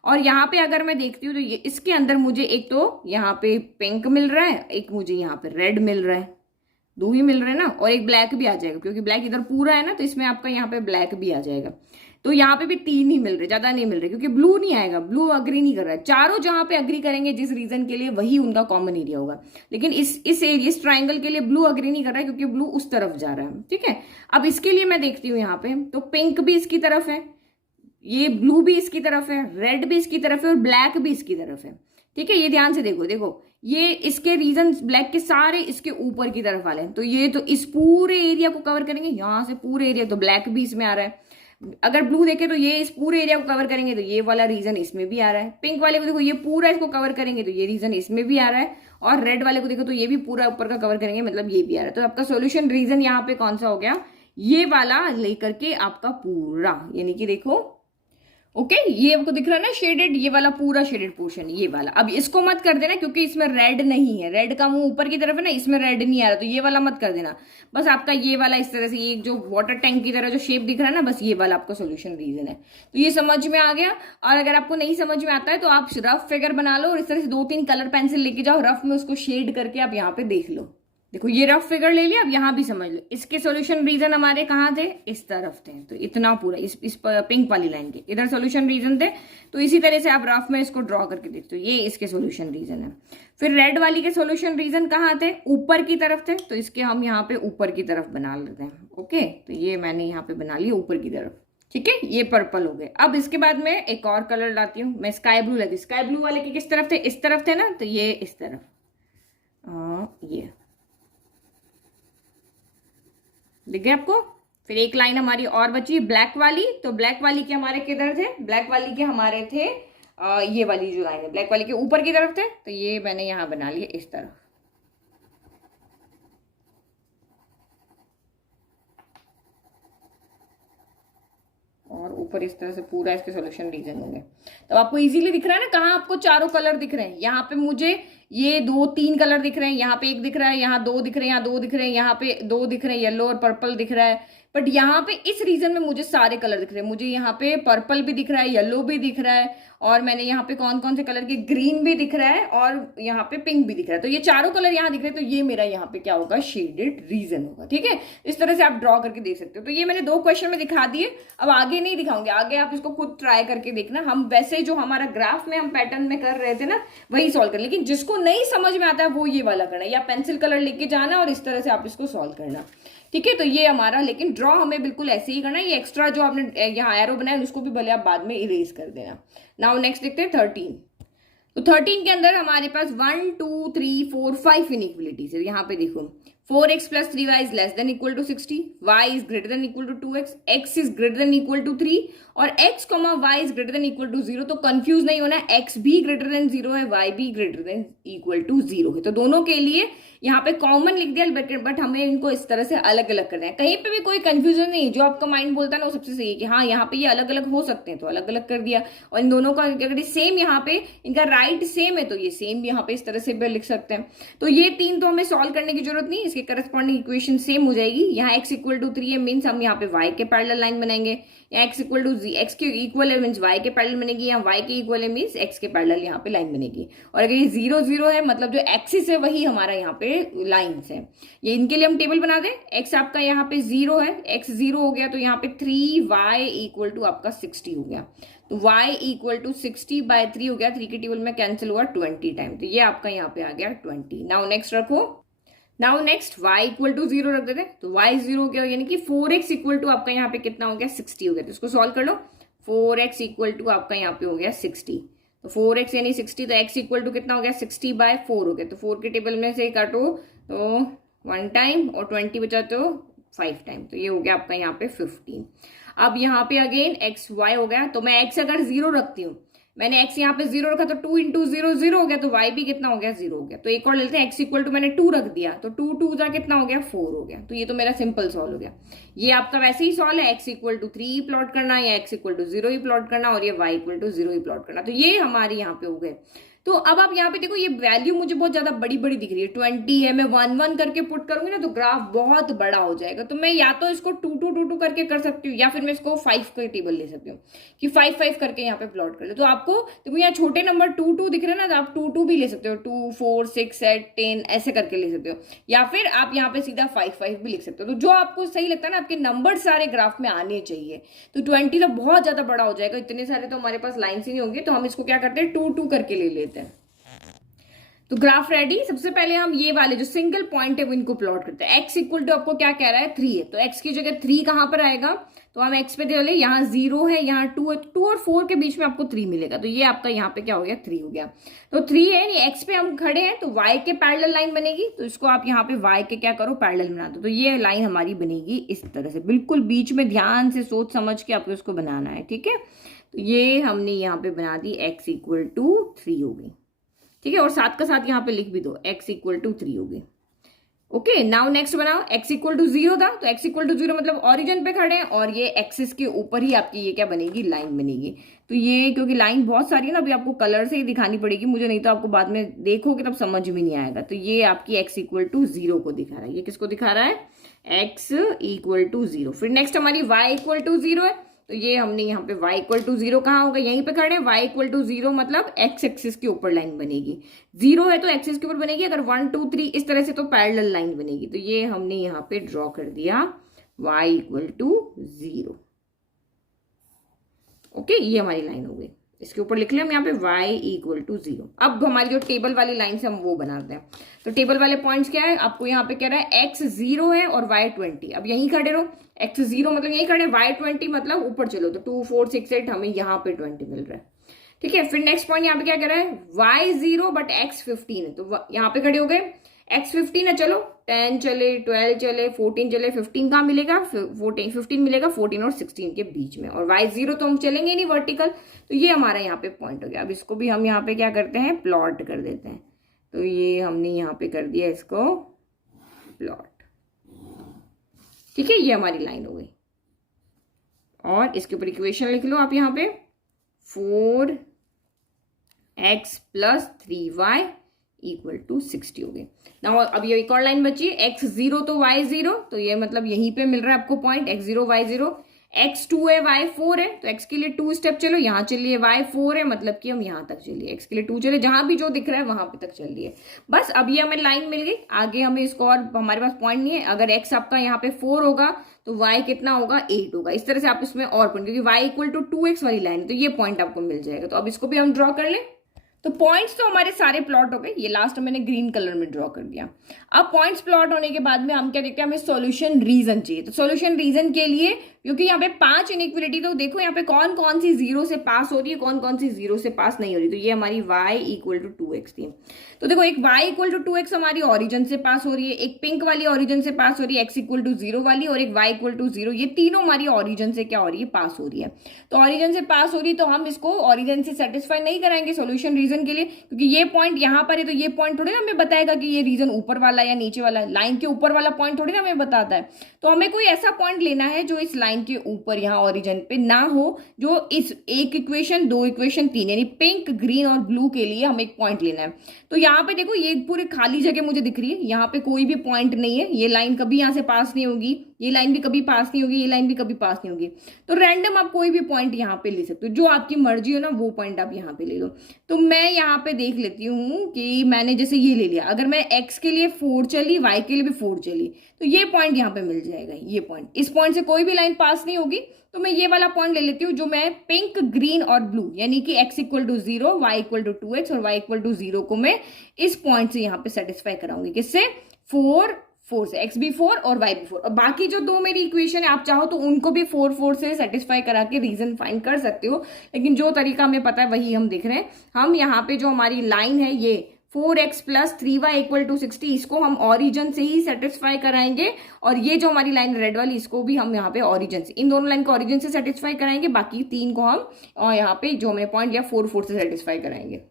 और यहाँ पे अगर मैं देखती हूँ, तो ये इसके अंदर मुझे एक तो यहाँ पे पिंक मिल रहा है, एक मुझे यहाँ पे रेड मिल रहा है, 2 ही मिल रहे हैं ना, और एक ब्लैक भी आ जाएगा, क्योंकि ब्लैक इधर पूरा है ना, तो इसमें आपका यहाँ पे ब्लैक भी आ जाएगा। तो यहाँ पे भी 3 ही मिल रहे, ज्यादा नहीं मिल रहे, क्योंकि ब्लू नहीं आएगा, ब्लू अग्री नहीं कर रहा है। चारों जहां पे अग्री करेंगे जिस रीजन के लिए, वही उनका कॉमन एरिया होगा। लेकिन इस ट्राइंगल के लिए ब्लू अग्री नहीं कर रहा है, क्योंकि ब्लू उस तरफ जा रहा है। ठीक है, अब इसके लिए मैं देखती हूँ यहाँ पे, तो पिंक भी इसकी तरफ है, ये ब्लू भी इसकी तरफ है, रेड भी इसकी तरफ है, और ब्लैक भी इसकी तरफ है। ठीक है, ये ध्यान से देखो, देखो ये इसके रीजन ब्लैक के सारे इसके ऊपर की तरफ वाले हैं, तो ये तो इस पूरे एरिया को कवर करेंगे, यहां से पूरे एरिया। तो ब्लैक भी इसमें आ रहा है। अगर ब्लू देखे तो ये इस पूरे एरिया को कवर करेंगे, तो ये वाला रीजन इसमें भी आ रहा है। पिंक वाले को देखो, ये पूरा इसको कवर करेंगे, तो ये रीजन इसमें भी आ रहा है। और रेड वाले को देखो तो ये भी पूरा ऊपर का कवर करेंगे, मतलब ये भी आ रहा है। तो आपका सोल्यूशन रीजन यहाँ पे कौन सा हो गया? ये वाला लेकर के आपका पूरा, यानी कि देखो, ओके ये आपको दिख रहा है ना शेडेड, ये वाला पूरा शेडेड पोर्शन, ये वाला। अब इसको मत कर देना, क्योंकि इसमें रेड नहीं है, रेड का मुंह ऊपर की तरफ है ना, इसमें रेड नहीं आ रहा, तो ये वाला मत कर देना। बस आपका ये वाला इस तरह से, ये जो वाटर टैंक की तरह जो शेप दिख रहा है ना, बस ये वाला आपका सोल्यूशन रीजन है। तो ये समझ में आ गया। और अगर आपको नहीं समझ में आता है, तो आप रफ फिगर बना लो, और इस तरह से 2-3 कलर पेंसिल लेके जाओ, रफ में उसको शेड करके आप यहाँ पे देख लो। देखो ये रफ फिगर ले लिया, अब यहाँ भी समझ लो इसके सॉल्यूशन रीजन हमारे कहाँ थे, इस तरफ थे। तो इतना पूरा इस पिंक वाली लाइन के इधर सॉल्यूशन रीजन थे। तो इसी तरह से आप रफ में इसको ड्रॉ करके देखते हो, ये इसके सॉल्यूशन रीजन है। फिर रेड वाली के सॉल्यूशन रीजन कहाँ थे, ऊपर की तरफ थे। तो इसके हम यहाँ पे ऊपर की तरफ बना लेते हैं। ओके, तो ये मैंने यहाँ पे बना लिया ऊपर की तरफ। ठीक है, ये पर्पल हो गए। अब इसके बाद मैं एक और कलर लाती हूँ, मैं स्काई ब्लू लाती हूँ। स्काई ब्लू वाले के किस तरफ थे, इस तरफ थे ना, तो ये इस तरफ, ये दिख गया आपको। फिर एक लाइन हमारी और बची ब्लैक वाली। तो ब्लैक वाली के हमारे किधर थे, ब्लैक वाली के हमारे थे ये वाली जो लाइन है ब्लैक वाली के ऊपर की तरफ थे। तो ये मैंने यहां बना लिया इस तरफ। और ऊपर इस तरह से पूरा इसके सॉल्यूशन रीजन होंगे। तो आपको इजीली दिख रहा है ना कहाँ आपको चारों कलर दिख रहे हैं। यहाँ पे मुझे ये 2-3 कलर दिख रहे हैं, यहाँ पे एक दिख रहा है, यहाँ 2 दिख रहे हैं, यहाँ 2 दिख रहे हैं, यहाँ पे 2 दिख रहे हैं, येलो और पर्पल दिख रहा है। बट यहाँ पे इस रीजन में मुझे सारे कलर दिख रहे हैं। मुझे यहाँ पे पर्पल भी दिख रहा है, येलो भी दिख रहा है, और मैंने यहाँ पे कौन कौन से कलर के, ग्रीन भी दिख रहा है, और यहाँ पे पिंक भी दिख रहा है। तो ये चारों कलर यहाँ दिख रहे हैं। तो ये मेरा यहाँ पे क्या होगा, शेडेड रीजन होगा। ठीक है, इस तरह से आप ड्रॉ करके देख सकते हो। तो ये मैंने 2 क्वेश्चन में दिखा दिए। अब आगे नहीं दिखाऊंगे, आगे आप इसको खुद ट्राई करके देखना। हम वैसे जो हमारा ग्राफ में हम पैटर्न में कर रहे थे ना, वही सॉल्व कर। लेकिन जिसको नहीं समझ में आता है वो ये वाला करना, या पेंसिल कलर लेके जाना और इस तरह से आप इसको सॉल्व करना। ठीक है, तो ये हमारा, लेकिन ड्रॉ हमें बिल्कुल ऐसे ही करना है। ये एक्स्ट्रा जो आपने यहाँ एरो बनाया उसको भी भले आप बाद में इरेज कर देना। नाउ नेक्स्ट देखते हैं 13। तो 13 के अंदर हमारे पास 1 2 3 4 5 इनइक्वलिटीज है। यहाँ पे देखो 4x plus 3y is less than equal to 60, y is greater than equal to 2x, x is greater than equal to 3 और x, y is greater than equal to 0। तो कंफ्यूज नहीं होना, x भी greater than 0 है, y भी greater than equal to 0 है। तो दोनों के लिए यहाँ पे कॉमन लिख दिया, बट हमें इनको इस तरह से अलग अलग करना है। कहीं पे भी कोई कंफ्यूजन नहीं, जो आपका माइंड बोलता है ना वो सबसे सही है कि हाँ यहाँ पे ये अलग अलग हो सकते हैं, तो अलग अलग कर दिया। और इन दोनों का अगर सेम यहाँ पे इनका राइट सेम है तो ये सेम यहाँ पे इस तरह से भी लिख सकते हैं। तो ये 3 तो हमें सॉल्व करने की जरूरत नहीं, इसके करस्पॉन्डिंग इक्वेशन सेम हो जाएगी। यहाँ x इक्वल टू 3 है, मीन्स हम यहाँ पे y के पैरेलल लाइन बनाएंगे। यहाँ x इक्वल टू x के इक्वल है मीन्स y के पैरेलल बनेगी, यहाँ y के इक्वल है मीन्स x के पैरेलल यहाँ पे लाइन बनेगी। और अगर ये 0 0 है मतलब जो एक्सिस है वही हमारा यहाँ पे लाइन्स है। ये इनके लिए हम टेबल बना दें। x आपका यहाँ पे 0 है, x 0 हो गया तो यहाँ पे 3y इक्वल टू आपका 60 हो गया। तो y इक्वल टू 60/3 हो गया, 3 के टेबल में कैंसिल हुआ 20 टाइम। तो ये आपका यहाँ पे आ गया 20। नाउ नेक्स्ट रखो, now next y equal to 0 रख देते। तो y 0 हो गया, यानी कि 4x इक्वल टू आपका यहाँ पे कितना हो गया, 60 हो गया। तो इसको सॉल्व कर लो। 4x इक्वल टू आपका यहाँ पे हो गया 60। तो 4x यानी 60, तो x इक्वल टू कितना हो गया, 60/4 हो गया। तो 4 के टेबल में से काटो तो 1 टाइम और 20 बचा तो 5 टाइम। तो ये हो गया आपका यहाँ पे 15। अब यहाँ पे अगेन x y हो गया। तो मैं x अगर 0 रखती हूँ, मैंने x यहाँ पे 0 रखा तो 2 इंटू 0 0 हो गया, तो y भी कितना हो गया, 0 हो गया। तो एक और लेते हैं, x इक्वल टू मैंने 2 रख दिया तो 2 2 जा कितना हो गया, 4 हो गया। तो ये तो मेरा सिंपल सॉल्व हो गया। ये आपका वैसे ही सॉल्व है, x इक्वल टू 3 ही प्लॉट करना, या x इक्वल टू 0 ही प्लॉट करना, और ये y इक्वल टू 0 ही प्लॉट करना। तो ये हमारे यहाँ पे हो गए। तो अब आप यहाँ पे देखो, ये वैल्यू मुझे बहुत ज्यादा बड़ी बड़ी दिख रही है, 20 है। मैं 1 1 करके पुट करूंगी ना तो ग्राफ बहुत बड़ा हो जाएगा। तो मैं या तो इसको 2 2 2 2 करके कर सकती हूँ, या फिर मैं इसको 5 का टेबल ले सकती हूँ कि 5 5 करके यहाँ पे प्लॉट कर ले। तो आपको देखो यहाँ छोटे नंबर 2 2 दिख रहे हैं ना, तो आप 2 2 भी ले सकते हो, 2 4 6 8 10 ऐसे करके ले सकते हो, या फिर आप यहाँ पे सीधा 5 5 भी लिख सकते हो। तो जो आपको सही लगता है ना, आपके नंबर सारे ग्राफ में आने चाहिए। तो 20 तो बहुत ज्यादा बड़ा हो जाएगा, इतने सारे तो हमारे पास लाइन ही नहीं होंगे। तो हम इसको क्या करते हैं, 2 2 करके ले लेते हैं। तो ग्राफ रेडी। सबसे पहले हम ये वाले जो सिंगल पॉइंट है वो इनको प्लॉट करते हैं। x इक्वल टू आपको क्या कह रहा है, 3 है, तो x की जगह 3 कहां पर आएगा, तो हम x पे दे ले, यहाँ 0 है, यहाँ 2 है, 2 और 4 के बीच में आपको 3 मिलेगा। तो ये आपका यहाँ पे क्या हो गया, 3 हो गया। तो 3 है, ये x पे हम खड़े हैं तो y के पैरेलल लाइन बनेगी। तो इसको आप यहाँ पे y के क्या करो, पैरेलल बना दो। तो ये लाइन हमारी बनेगी इस तरह से, बिल्कुल बीच में ध्यान से सोच समझ के आपको इसको बनाना है। ठीक है, तो ये हमने यहाँ पे बना दी, x इक्वल टू 3 हो गई। ठीक है, और साथ का साथ यहाँ पे लिख भी दो, x इक्वल टू 3 हो गई। ओके, नाउ नेक्स्ट बनाओ, x इक्वल टू 0 था, तो x इक्वल टू 0 मतलब ऑरिजिन पे खड़े हैं, और ये एक्सिस के ऊपर ही आपकी ये क्या बनेगी, लाइन बनेगी। तो ये क्योंकि लाइन बहुत सारी है ना, अभी आपको कलर से ही दिखानी पड़ेगी मुझे, नहीं तो आपको बाद में देखोगे तब समझ में नहीं आएगा। तो ये आपकी x इक्वल टू 0 को दिखा रहा है। ये किसको दिखा रहा है, x इक्वल टू 0। फिर नेक्स्ट हमारी y इक्वल टू 0 है, तो ये हमने यहाँ पे y इक्वल टू 0 कहाँ होगा, यहीं पे खड़े हैं। y इक्वल टू 0 मतलब x एक्सिस के ऊपर लाइन बनेगी, 0 है तो एक्सिस के ऊपर बनेगी, अगर 1 2 3 इस तरह से तो पैरेलल लाइन बनेगी। तो ये हमने यहाँ पे ड्रॉ कर दिया y इक्वल टू 0। ओके, ये हमारी लाइन हो गई। इसके ऊपर लिख लिया हम यहाँ पे y इक्वल टू 0। अब हमारी जो टेबल वाली लाइन से हम वो बनाते हैं। तो टेबल वाले पॉइंट्स क्या है, आपको यहाँ पे कह रहा है x 0 है और y 20। अब यहीं खड़े रहो, x 0 मतलब यहीं खड़े, y 20 मतलब ऊपर चलो, तो 2 4 6 8 हमें यहाँ पे 20 मिल रहा है। ठीक है, फिर नेक्स्ट पॉइंट यहाँ पे क्या कह रहा है, y 0 बट x 15 है, तो यहाँ पे खड़े हो गए, x 15 है, चलो 10 चले 12 चले 14 चले, 15 कहाँ मिलेगा, 15 मिलेगा 14 और 16 के बीच में, और y 0 तो हम चलेंगे नहीं वर्टिकल, तो ये हमारा यहाँ पे पॉइंट हो गया। अब इसको भी हम यहाँ पे क्या करते हैं, प्लॉट कर देते हैं। तो ये हमने यहाँ पे कर दिया इसको प्लॉट। ठीक है, ये हमारी लाइन हो गई, और इसके ऊपर इक्वेशन लिख लो आप यहाँ पे, 4x plus 3y equal to 60 हो गए। नाउ अब ये एक और लाइन बची है, x 0 तो y 0, तो ये मतलब यहीं पे मिल रहा है आपको पॉइंट, x 0 y 0, x 2 है y 4 है, तो x के लिए 2 स्टेप चलो, यहाँ चलिए, y 4 है मतलब कि हम यहाँ तक चलिए, x के लिए 2 चले, जहां भी जो दिख रहा है वहां पे तक चलिए। बस अब ये हमें लाइन मिल गई, आगे हमें इसको और हमारे पास पॉइंट नहीं है। अगर x आपका यहाँ पे 4 होगा तो y कितना होगा, 8 होगा। इस तरह से आप इसमें और पॉइंट, क्योंकि y इक्वल टू 2x वाली लाइन है, तो ये पॉइंट आपको मिल जाएगा। तो अब इसको भी हम ड्रॉ कर लें। तो पॉइंट्स तो हमारे सारे प्लॉट हो गए, ये लास्ट मैंने ग्रीन कलर में ड्रॉ कर दिया। अब पॉइंट्स प्लॉट होने के बाद में हम क्या देखते हैं, हमें सॉल्यूशन रीजन चाहिए। तो सॉल्यूशन रीजन के लिए, क्योंकि यहाँ पे 5 इनइक्विलिटी, तो देखो यहाँ पे कौन कौन सी 0 से पास हो रही है, कौन कौन सी 0 से पास नहीं हो रही। तो ये हमारी y इक्वल टू 2x थी। तो देखो एक y इक्वल टू 2x हमारी ओरिजिन से पास हो रही है, एक पिंक वाली ओरिजिन से पास हो रही है, x इक्वल टू 0 वाली, और एक y इक्वल टू 0, ये तीनों हमारी ओरिजिन से क्या हो रही है, पास हो रही है। तो ओरिजिन से पास हो रही है, तो हम इसको ओरिजिन से सेटिस्फाई नहीं कराएंगे सॉल्यूशन रीजन के लिए, क्योंकि ये पॉइंट यहाँ पर है, तो ये पॉइंट थोड़ी ना हमें बताएगा कि ये रीजन ऊपर वाला या नीचे वाला, लाइन के ऊपर वाला पॉइंट थोड़ी ना हमें बताता है। तो हमें कोई ऐसा पॉइंट लेना है जो इस लाइन के ऊपर यहाँ ओरिजिन पे ना हो, जो इस एक इक्वेशन 2 इक्वेशन 3 यानी पिंक ग्रीन और ब्लू के लिए हमें एक पॉइंट लेना है। तो यहाँ पे देखो ये पूरी खाली जगह मुझे दिख रही है, यहाँ पे कोई भी पॉइंट नहीं है, ये लाइन कभी यहाँ से पास नहीं होगी, ये लाइन भी कभी पास नहीं होगी, ये लाइन भी कभी पास नहीं होगी। तो रैंडम आप कोई भी पॉइंट यहाँ पे ले सकते हो, जो आपकी मर्जी हो ना वो पॉइंट आप यहाँ पे ले लो। तो मैं यहाँ पे देख लेती हूँ कि मैंने जैसे ये ले लिया, अगर मैं x के लिए 4 चली, y के लिए भी 4 चली, तो ये पॉइंट यहाँ पे मिल जाएगा। ये पॉइंट, इस पॉइंट से कोई भी लाइन पास नहीं होगी, तो मैं ये वाला पॉइंट ले लेती हूँ जो मैं पिंक ग्रीन और ब्लू यानी कि x equal to 0, y equal to 2x और y इक्वल टू 0 को मैं इस पॉइंट से यहाँ पे सेटिस्फाई कराऊंगी। किससे, 4 से, x भी 4 और y भी 4, और बाकी जो दो मेरी इक्वेशन है आप चाहो तो उनको भी 4 से सेटिस्फाई करा के रीजन फाइंड कर सकते हो, लेकिन जो तरीका हमें पता है वही हम देख रहे हैं। हम यहाँ पे जो हमारी लाइन है ये 4x plus 3y equal to 60, इसको हम ओरिजिन से ही सेटिस्फाई कराएंगे, और ये जो हमारी लाइन रेड वाली इसको भी हम यहाँ पे ओरिजिन से, इन दोनों लाइन को ओरिजिन से सेटिस्फाई कराएंगे, बाकी 3 को हम यहाँ पे जो हमने पॉइंट लिया 4 से सेटिस्फाई कराएंगे।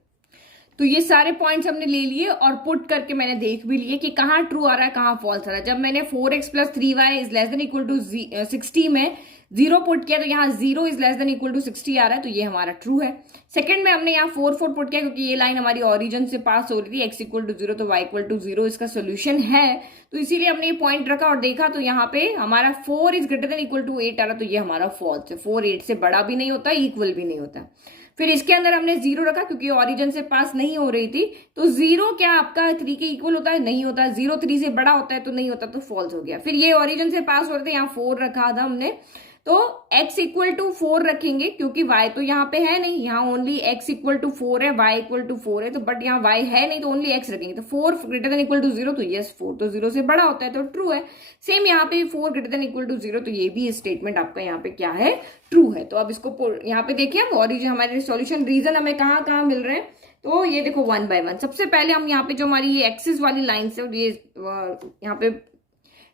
तो ये सारे पॉइंट्स हमने ले लिए और पुट करके मैंने देख भी लिए कि कहाँ ट्रू आ रहा है कहाँ फॉल्स आ रहा है। जब मैंने 4x plus 3y is less than equal to 60 में 0 पुट किया, तो यहाँ 0 is less than equal to 60 आ रहा है, तो ये हमारा ट्रू है। सेकंड में हमने यहाँ 4 पुट किया, क्योंकि ये लाइन हमारी ओरिजिन से पास हो रही थी, x इक्वल टू 0 तो y इक्वल टू 0 इसका सोल्यूशन है, तो इसीलिए हमने ये पॉइंट रखा और देखा, तो यहाँ पे हमारा 4 is greater than equal to 8 आ रहा, तो ये हमारा फॉल्स है। 4 8 से बड़ा भी नहीं होता, इक्वल भी नहीं होता। फिर इसके अंदर हमने 0 रखा, क्योंकि ओरिजिन से पास नहीं हो रही थी, तो 0 क्या आपका 3 के इक्वल होता है, नहीं होता। 0 3 से बड़ा होता है तो नहीं होता, तो फॉल्स हो गया। फिर ये ओरिजिन से पास हो रहे थे, यहाँ 4 रखा था हमने, तो x इक्वल टू 4 रखेंगे, क्योंकि y तो यहाँ पे है नहीं, यहाँ ओनली x इक्वल टू 4 है, y इक्वल टू 4 है, तो बट यहाँ y है नहीं, तो ओनली x रखेंगे। तो 4 ग्रेटर देन इक्वल टू 0, तो यस 4 तो 0 से बड़ा होता है, तो ट्रू है। सेम यहाँ पे 4 ग्रेटर देन इक्वल टू 0, तो ये भी स्टेटमेंट आपका यहाँ पे क्या है, ट्रू है। तो अब इसको यहाँ पे देखिए हम ओरिजिन, हमारे सॉल्यूशन रीजन हमें कहाँ कहाँ मिल रहे हैं। तो ये देखो 1 बाय 1, सबसे पहले हम यहाँ पे जो हमारी ये एक्सिस वाली लाइन है, ये यहाँ पे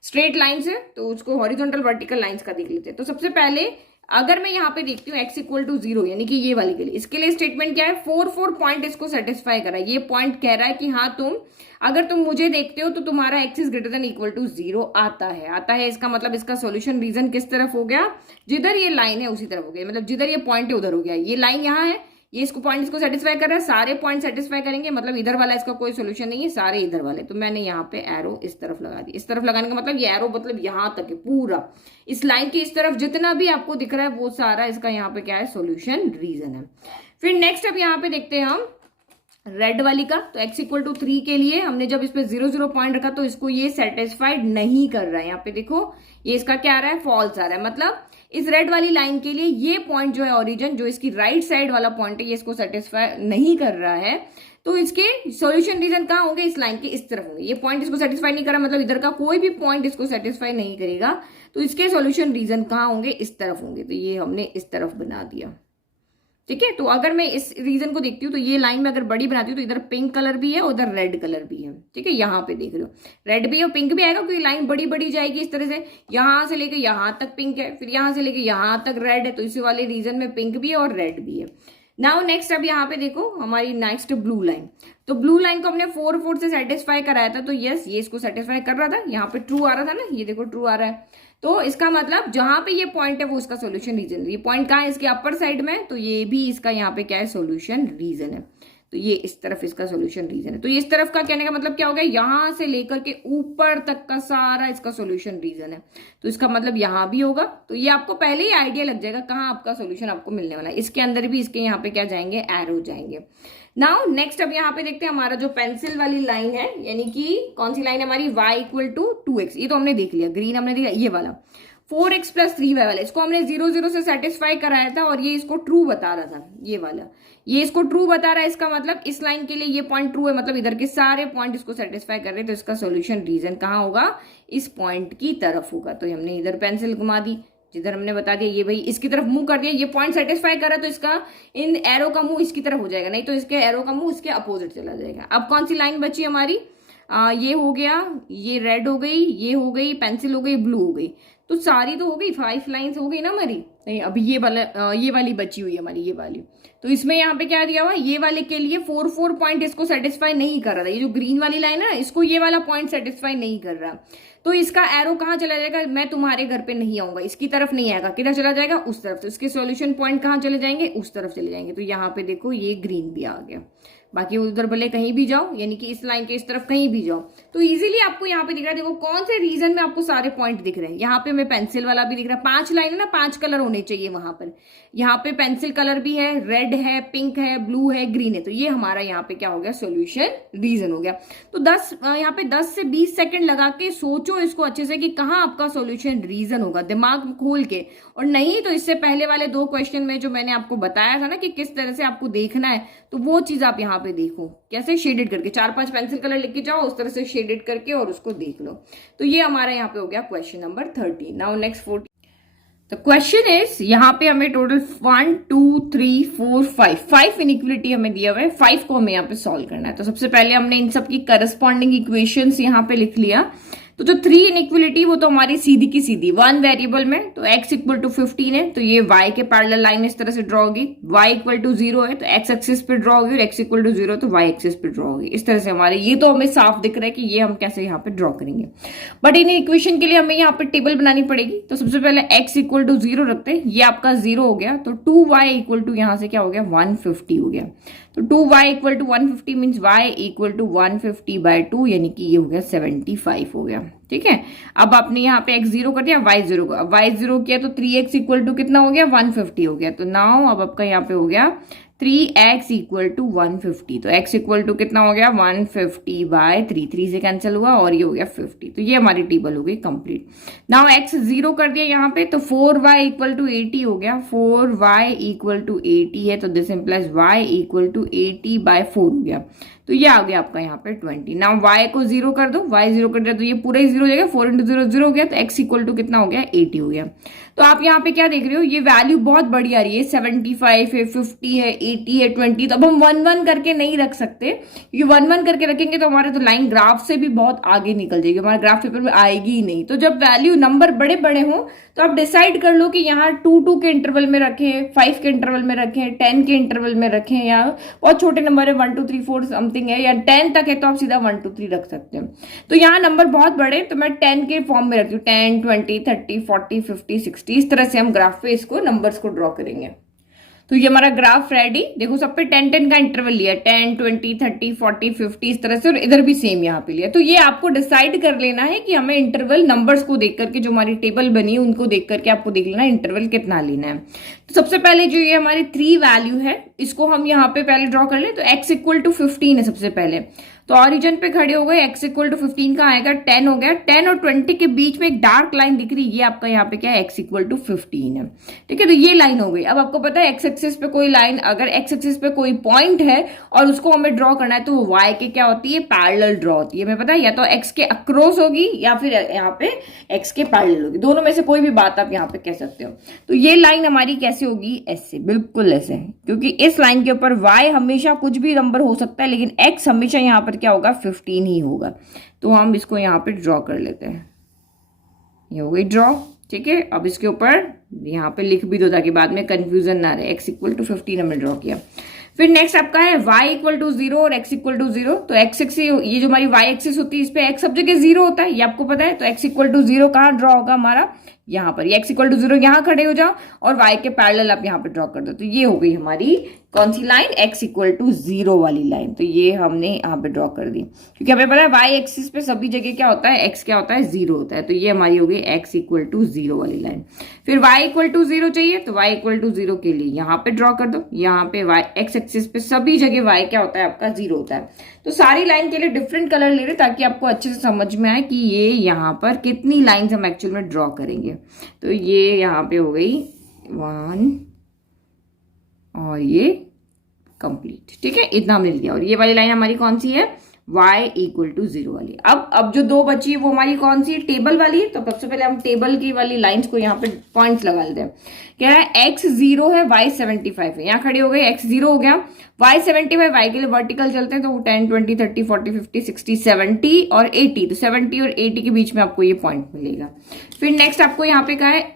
स्ट्रेट लाइन्स है, तो उसको हॉरिजॉन्टल वर्टिकल लाइंस का देख लेते हैं। तो सबसे पहले अगर मैं यहाँ पे देखती हूँ x इक्वल टू 0 यानी कि ये वाली के लिए, इसके लिए स्टेटमेंट क्या है, 4 पॉइंट इसको सेटिस्फाई करा है। ये पॉइंट कह रहा है कि हाँ अगर तुम मुझे देखते हो तो तुम्हारा x is greater than equal to 0 आता है। इसका मतलब इसका सॉल्यूशन रीजन किस तरफ हो गया, जिधर ये लाइन है उसी तरफ हो गया, मतलब जिधर ये पॉइंट है उधर हो गया। ये लाइन यहाँ है, ये इसको पॉइंट इसको सेटिस्फाई कर रहा है, सारे पॉइंट सेटिस्फाई करेंगे, मतलब इधर वाला इसका कोई सोल्यूशन नहीं है, सारे इधर वाले। तो मैंने यहाँ पे एरो इस तरफ लगा दी। इस तरफ लगाने का मतलब ये एरो मतलब यहाँ तक है पूरा, इस लाइन के इस तरफ जितना भी आपको दिख रहा है वो सारा इसका यहाँ पे क्या है, सोल्यूशन रीजन है। फिर नेक्स्ट अब यहाँ पे देखते हैं हम रेड वाली का। तो x इक्वल टू 3 के लिए हमने जब इस पे 0 0 पॉइंट रखा तो इसको ये सेटिस्फाइड नहीं कर रहा है। यहाँ पे देखो ये इसका क्या आ रहा है, फॉल्स आ रहा है। मतलब इस रेड वाली लाइन के लिए ये पॉइंट जो है ओरिजिन, जो इसकी राइट साइड वाला पॉइंट है, ये इसको सेटिस्फाई नहीं कर रहा है। तो इसके सॉल्यूशन रीजन कहाँ होंगे, इस लाइन के इस तरफ होंगे। ये पॉइंट इसको सेटिस्फाई नहीं कर रहा, मतलब इधर का कोई भी पॉइंट इसको सेटिस्फाई नहीं करेगा। तो इसके सॉल्यूशन रीजन कहाँ होंगे, इस तरफ होंगे। तो ये हमने इस तरफ बना दिया, ठीक है। तो अगर मैं इस रीजन को देखती हूँ तो ये लाइन में अगर बड़ी बनाती हूँ तो इधर पिंक कलर भी है, उधर रेड कलर भी है, ठीक है। यहाँ पे देख रहे हो रेड भी है और पिंक भी आएगा, क्योंकि लाइन बड़ी बड़ी जाएगी इस तरह से। यहाँ से लेके यहाँ तक पिंक है, फिर यहाँ से लेके यहाँ तक रेड है, तो इसी वाले रीजन में पिंक भी है और रेड भी है। नाउ नेक्स्ट अब यहाँ पे देखो हमारी नेक्स्ट ब्लू लाइन। तो ब्लू लाइन को हमने 4 4 से सेटिस्फाई कराया था, तो यस ये इसको सेटिस्फाई कर रहा था। यहाँ पे ट्रू आ रहा था ना, ये देखो ट्रू आ रहा है। तो इसका मतलब जहां पे ये पॉइंट है वो इसका सॉल्यूशन रीजन है। ये पॉइंट कहाँ है, इसके अपर साइड में, तो ये भी इसका यहाँ पे क्या है, सॉल्यूशन रीजन है। तो ये इस तरफ इसका सॉल्यूशन रीजन है। तो इस तरफ का कहने का मतलब क्या हो गया, यहां से लेकर के ऊपर तक का सारा इसका सॉल्यूशन रीजन है। तो इसका मतलब यहां भी होगा। तो ये आपको पहले ही आइडिया लग जाएगा कहाँ आपका सॉल्यूशन आपको मिलने वाला है। इसके अंदर भी इसके यहाँ पे क्या जाएंगे, एरो जाएंगे। नाउ नेक्स्ट अब यहाँ पे देखते हैं हमारा जो पेंसिल वाली लाइन है, यानी कि कौन सी लाइन है हमारी, y इक्वल टू 2x। ये तो हमने देख लिया, ग्रीन हमने देखा, ये वाला 4x प्लस 3y वाला, इसको हमने 0 0 से सेटिस्फाई कराया था और ये इसको ट्रू बता रहा था। ये वाला ये इसको ट्रू बता रहा है, इसका मतलब इस लाइन के लिए ये पॉइंट ट्रू है, मतलब इधर के सारे पॉइंट इसको सेटिस्फाई कर रहे हैं। तो इसका सोल्यूशन रीजन कहाँ होगा, इस पॉइंट की तरफ होगा। तो हमने इधर पेंसिल घुमा दी, जिधर हमने बता दिया ये भाई इसकी तरफ मुंह कर दिया, ये पॉइंट सेटिस्फाई कर रहा है, तो इसका इन एरो का मुंह इसकी तरफ हो जाएगा, नहीं तो इसके एरो का मुंह इसके अपोजिट चला जाएगा। अब कौन सी लाइन बची हमारी, ये हो गया, ये रेड हो गई, ये हो गई, पेंसिल हो गई, ब्लू हो गई। तो सारी तो हो गई, 5 लाइन्स हो गई ना हमारी। नहीं अभी ये वाली बची हुई है हमारी, ये वाली। तो इसमें यहाँ पे क्या दिया हुआ, ये वाले के लिए 4 4 पॉइंट इसको सेटिस्फाई नहीं कर रहा था। ये जो ग्रीन वाली लाइन है ना, इसको ये वाला पॉइंट सेटिस्फाई नहीं कर रहा। तो इसका एरो कहाँ चला जाएगा, मैं तुम्हारे घर पे नहीं आऊंगा, इसकी तरफ नहीं आएगा, किधर चला जाएगा, उस तरफ। तो इसके सॉल्यूशन पॉइंट कहाँ चले जाएंगे, उस तरफ चले जाएंगे। तो यहाँ पे देखो ये ग्रीन भी आ गया। बाकी उधर भले कहीं भी जाओ, यानी कि इस लाइन के इस तरफ कहीं भी जाओ, तो इजीली आपको यहाँ पे दिख रहा है। देखो कौन से रीजन में आपको सारे पॉइंट दिख रहे हैं। यहाँ पे हमें पेंसिल वाला भी दिख रहा है, 5 लाइन है ना, 5 कलर होने चाहिए वहां पर। यहाँ पे पेंसिल कलर भी है, रेड है, पिंक है, ब्लू है, ग्रीन है। तो ये हमारा यहाँ पे क्या हो गया, सोल्यूशन रीजन हो गया। तो यहाँ पे 10 से 20 सेकंड लगा के सोचो इसको अच्छे से कि कहाँ आपका सोल्यूशन रीजन होगा, दिमाग खोल के। और नहीं तो इससे पहले वाले 2 क्वेश्चन में जो मैंने आपको बताया था ना कि किस तरह से आपको देखना है, तो वो चीज आप यहाँ पे देखो, कैसे शेडेड करके 4-5 पेंसिल कलर लेके जाओ, उस तरह से शेडेड करके और उसको देख लो। तो ये हमारा यहाँ पे हो गया क्वेश्चन नंबर 30। Now next 40। तो क्वेश्चन इज, यहाँ पे हमें टोटल 1 2 3 4 5 इनइक्वलिटी हमें दिया हुआ है। 5 को हमें यहाँ पे सॉल्व करना है। तो सबसे पहले हमने इन सब की करस्पॉन्डिंग इक्वेशंस यहाँ पे लिख लिया। तो जो 3 इनइक्वलिटी वो तो हमारी सीधी की सीधी 1 वेरिएबल में, तो x इक्वल टू 15 है, तो ये y के पैरेलल लाइन इस तरह से ड्रॉ होगी। y इक्वल टू 0 है तो x एक्सिस पे ड्रॉ होगी, और x इक्वल टू 0 तो y एक्सिस पे ड्रॉ होगी। इस तरह से हमारे ये तो हमें साफ दिख रहा है कि ये हम कैसे यहाँ पे ड्रॉ करेंगे। बट इन इक्वेशन के लिए हमें यहाँ पे टेबल बनानी पड़ेगी। तो सबसे पहले x इक्वल टू 0 रखते हैं, ये आपका 0 हो गया। तो 2y इक्वल टू यहाँ से क्या हो गया, 150 हो गया। तो 2y equal to 150 means y equal to 150/2, यानी कि ये हो गया 75 हो गया। ठीक है, अब आपने यहाँ पे x 0 कर दिया, y 0 का y 0 किया, तो 3x इक्वल टू कितना हो गया, 150 हो गया। तो नाउ अब आपका यहाँ पे हो गया 3x इक्वल टू 150। तो x इक्वल टू कितना हो गया, 150/3, 3 से कैंसिल हुआ और ये हो गया 50। तो ये हमारी टेबल हो गई कंप्लीट। नाउ x 0 कर दिया यहाँ पे, तो 4y इक्वल टू 80 हो गया। 4y इक्वल टू 80 है, तो this implies y equal to 80/4 हो गया। तो ये आ गया आपका यहाँ पे 20। नाउ y को 0 कर दो, y 0 कर दिया तो ये पूरा ही 0 हो जाएगा। 4 × 0 0 हो गया, तो x इक्वल टू कितना हो गया, 80 हो गया। तो आप यहाँ पे क्या देख रहे हो, ये वैल्यू बहुत बड़ी आ रही है, 75 है, 50 है, 80 है, 20। तो अब हम 1 1 करके नहीं रख सकते, क्योंकि 1 1 करके रखेंगे तो हमारे तो लाइन ग्राफ से भी बहुत आगे निकल जाएगी, हमारे ग्राफ पेपर में आएगी ही नहीं। तो जब वैल्यू नंबर बड़े बड़े हो तो आप डिसाइड कर लो कि यहाँ 2 2 के इंटरवल में रखें, 5 के इंटरवल में रखें, 10 के इंटरवल में रखें, या बहुत छोटे नंबर है 1 2 3 4 समथिंग है, या 10 तक है तो आप सीधा 1 2 3 रख सकते हैं। तो यहाँ नंबर बहुत बड़े, तो मैं 10 के फॉर्म में रखती हूँ, 10 20 30 40 50 60। इस तरह से हम ग्राफ पे इसको नंबर्स को ड्रॉ करेंगे। तो ये हमारा ग्राफ रेडी, देखो सब पे 10-10 का इंटरवल लिया, 10, 20, 30, 40, 50 इस तरह से, और इधर भी सेम यहाँ पे लिया। तो ये आपको डिसाइड कर लेना है कि हमें इंटरवल नंबर्स को देख करके, जो हमारी टेबल बनी है उनको देख करके आपको देख लेना इंटरवल कितना लेना है। तो सबसे पहले जो ये हमारी 3 वैल्यू है इसको हम यहाँ पे पहले ड्रॉ कर ले। तो x इक्वल टू 15 है सबसे पहले, तो ऑरिजिन पे खड़े हो गए, x इक्वल टू 15 का आएगा 10 हो गया, 10 और 20 के बीच में एक डार्क लाइन दिख रही है, ये आपका यहाँ पे क्या है, x इक्वल टू 15 है। ठीक है, तो ये लाइन हो गई। अब आपको पता है x एक्सिस पे कोई लाइन, अगर x एक्सिस पे कोई पॉइंट है और उसको हमें ड्रॉ करना है तो वो y के क्या होती है, पैरेलल ड्रॉ होती है। हमें पता है या तो x के अक्रॉस होगी या फिर यहाँ पे x के पैरेलल होगी, दोनों में से कोई भी बात आप यहाँ पे कह सकते हो। तो ये लाइन हमारी कैसे होगी, ऐसे, बिल्कुल ऐसे, क्योंकि इस लाइन के ऊपर y हमेशा कुछ भी नंबर हो सकता है लेकिन x हमेशा यहाँ पर क्या होगा, 15 ही होगा। तो हम इसको यहाँ पे ड्रॉ कर लेते हैं, ये हो गई ड्रॉ। ठीक है, अब इसके ऊपर यहाँ पे लिख भी दो ताकि बाद में कंफ्यूजन ना रहे। x इक्वल टू 15 हमने ड्रॉ किया। फिर नेक्स्ट आपका है y इक्वल टू 0 और x इक्वल टू 0। तो x एक्सिस, ये जो हमारी y एक्सिस होती है इस पे x सब जगह 0 होता है, ये आपको पता है। तो x इक्वल टू 0 कहाँ ड्रॉ होगा हमारा, यहाँ पर। ये x इक्वल टू 0 यहाँ खड़े हो जाओ और y के पैरेलल आप यहाँ पे ड्रॉ कर दो। तो ये हो गई हमारी कौन सी लाइन, x इक्वल टू 0 वाली लाइन। तो ये हमने यहाँ पे ड्रॉ कर दी, क्योंकि हमें पता है y एक्सिस पे सभी जगह क्या होता है, x क्या होता है, 0 होता है। तो ये हमारी हो गई x इक्वल टू 0 वाली लाइन। फिर y इक्वल टू 0 चाहिए, तो y इक्वल टू 0 के लिए यहाँ पे ड्रॉ कर दो। यहाँ पे y x एक्सिस पे सभी जगह y क्या होता है आपका, 0 होता है। तो सारी लाइन के लिए डिफरेंट कलर ले रहे ताकि आपको अच्छे से समझ में आए कि ये यहाँ पर कितनी लाइन्स हम एक्चुअल में ड्रॉ करेंगे। तो ये यहाँ पे हो गई 1 और ये कंप्लीट। ठीक है, इतना मिल गया। और ये वाली लाइन हमारी कौन सी है, y इक्वल टू 0 वाली। अब जो दो बची है वो हमारी कौन सी है, टेबल वाली है। तो सबसे पहले हम टेबल की वाली लाइंस को यहाँ पे पॉइंट्स लगा लेते हैं। क्या है, x 0 है, y 75 है, यहाँ खड़े हो गए, x 0 हो गया, y 75, y के लिए वर्टिकल चलते हैं। तो 10, 20, 30, 40, 50, 60, 70 और 80। तो 70 और 80 के बीच में आपको ये पॉइंट मिलेगा। फिर नेक्स्ट आपको यहाँ पे क्या है,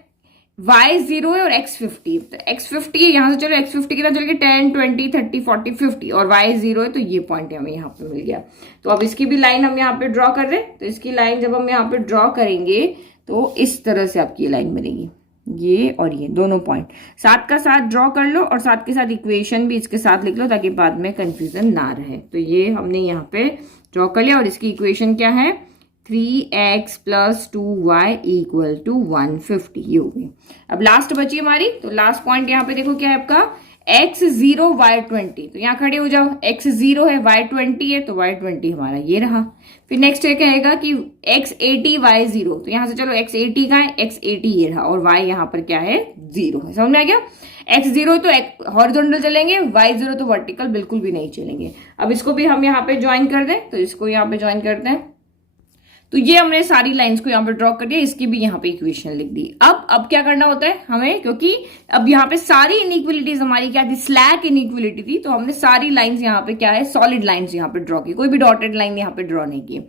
y 0 है और x 50। तो x 50 है, यहाँ से चलो x 50 कितना चल गया, 10, 20, 30, 40, 50 और y 0 है। तो ये पॉइंट हमें यहाँ पे मिल गया। तो अब इसकी भी लाइन हम यहाँ पे ड्रॉ कर रहे हैं। तो इसकी लाइन जब हम यहाँ पे ड्रॉ करेंगे तो इस तरह से आपकी लाइन बनेगी, ये और ये दोनों पॉइंट साथ का साथ ड्रॉ कर लो और साथ के साथ इक्वेशन भी इसके साथ लिख लो ताकि बाद में कंफ्यूजन ना रहे। तो ये हमने यहाँ पे ड्रॉ कर लिया और इसकी इक्वेशन क्या है, 3x plus 2y equal to 150, ये हो गई। अब लास्ट बची हमारी, तो लास्ट पॉइंट यहाँ पे देखो क्या है आपका, x 0 y 20। तो यहाँ खड़े हो जाओ, x 0 है, y 20 है, तो y 20 हमारा ये रहा। फिर नेक्स्ट ये कहेगा कि x 80 y 0। तो यहाँ से चलो x 80 का है, x 80 ये रहा और y यहाँ पर क्या है, 0 है। समझ में आ गया, x 0 तो हॉरिजॉन्टल चलेंगे, y 0 तो वर्टिकल बिल्कुल भी नहीं चलेंगे। अब इसको भी हम यहाँ पे ज्वाइन कर दें, तो इसको यहाँ पे ज्वाइन करते हैं। तो ये हमने सारी लाइंस को यहाँ पे ड्रॉ कर दिया, इसकी भी यहाँ पे इक्वेशन लिख दी। अब क्या करना होता है हमें, क्योंकि अब यहाँ पे सारी इनइक्वलिटीज हमारी क्या थी, स्लैक इनइक्वलिटी थी। तो हमने सारी लाइंस यहाँ पे क्या है, सॉलिड लाइंस यहाँ पे ड्रॉ की, कोई भी डॉटेड लाइन यहाँ पे ड्रॉ नहीं की।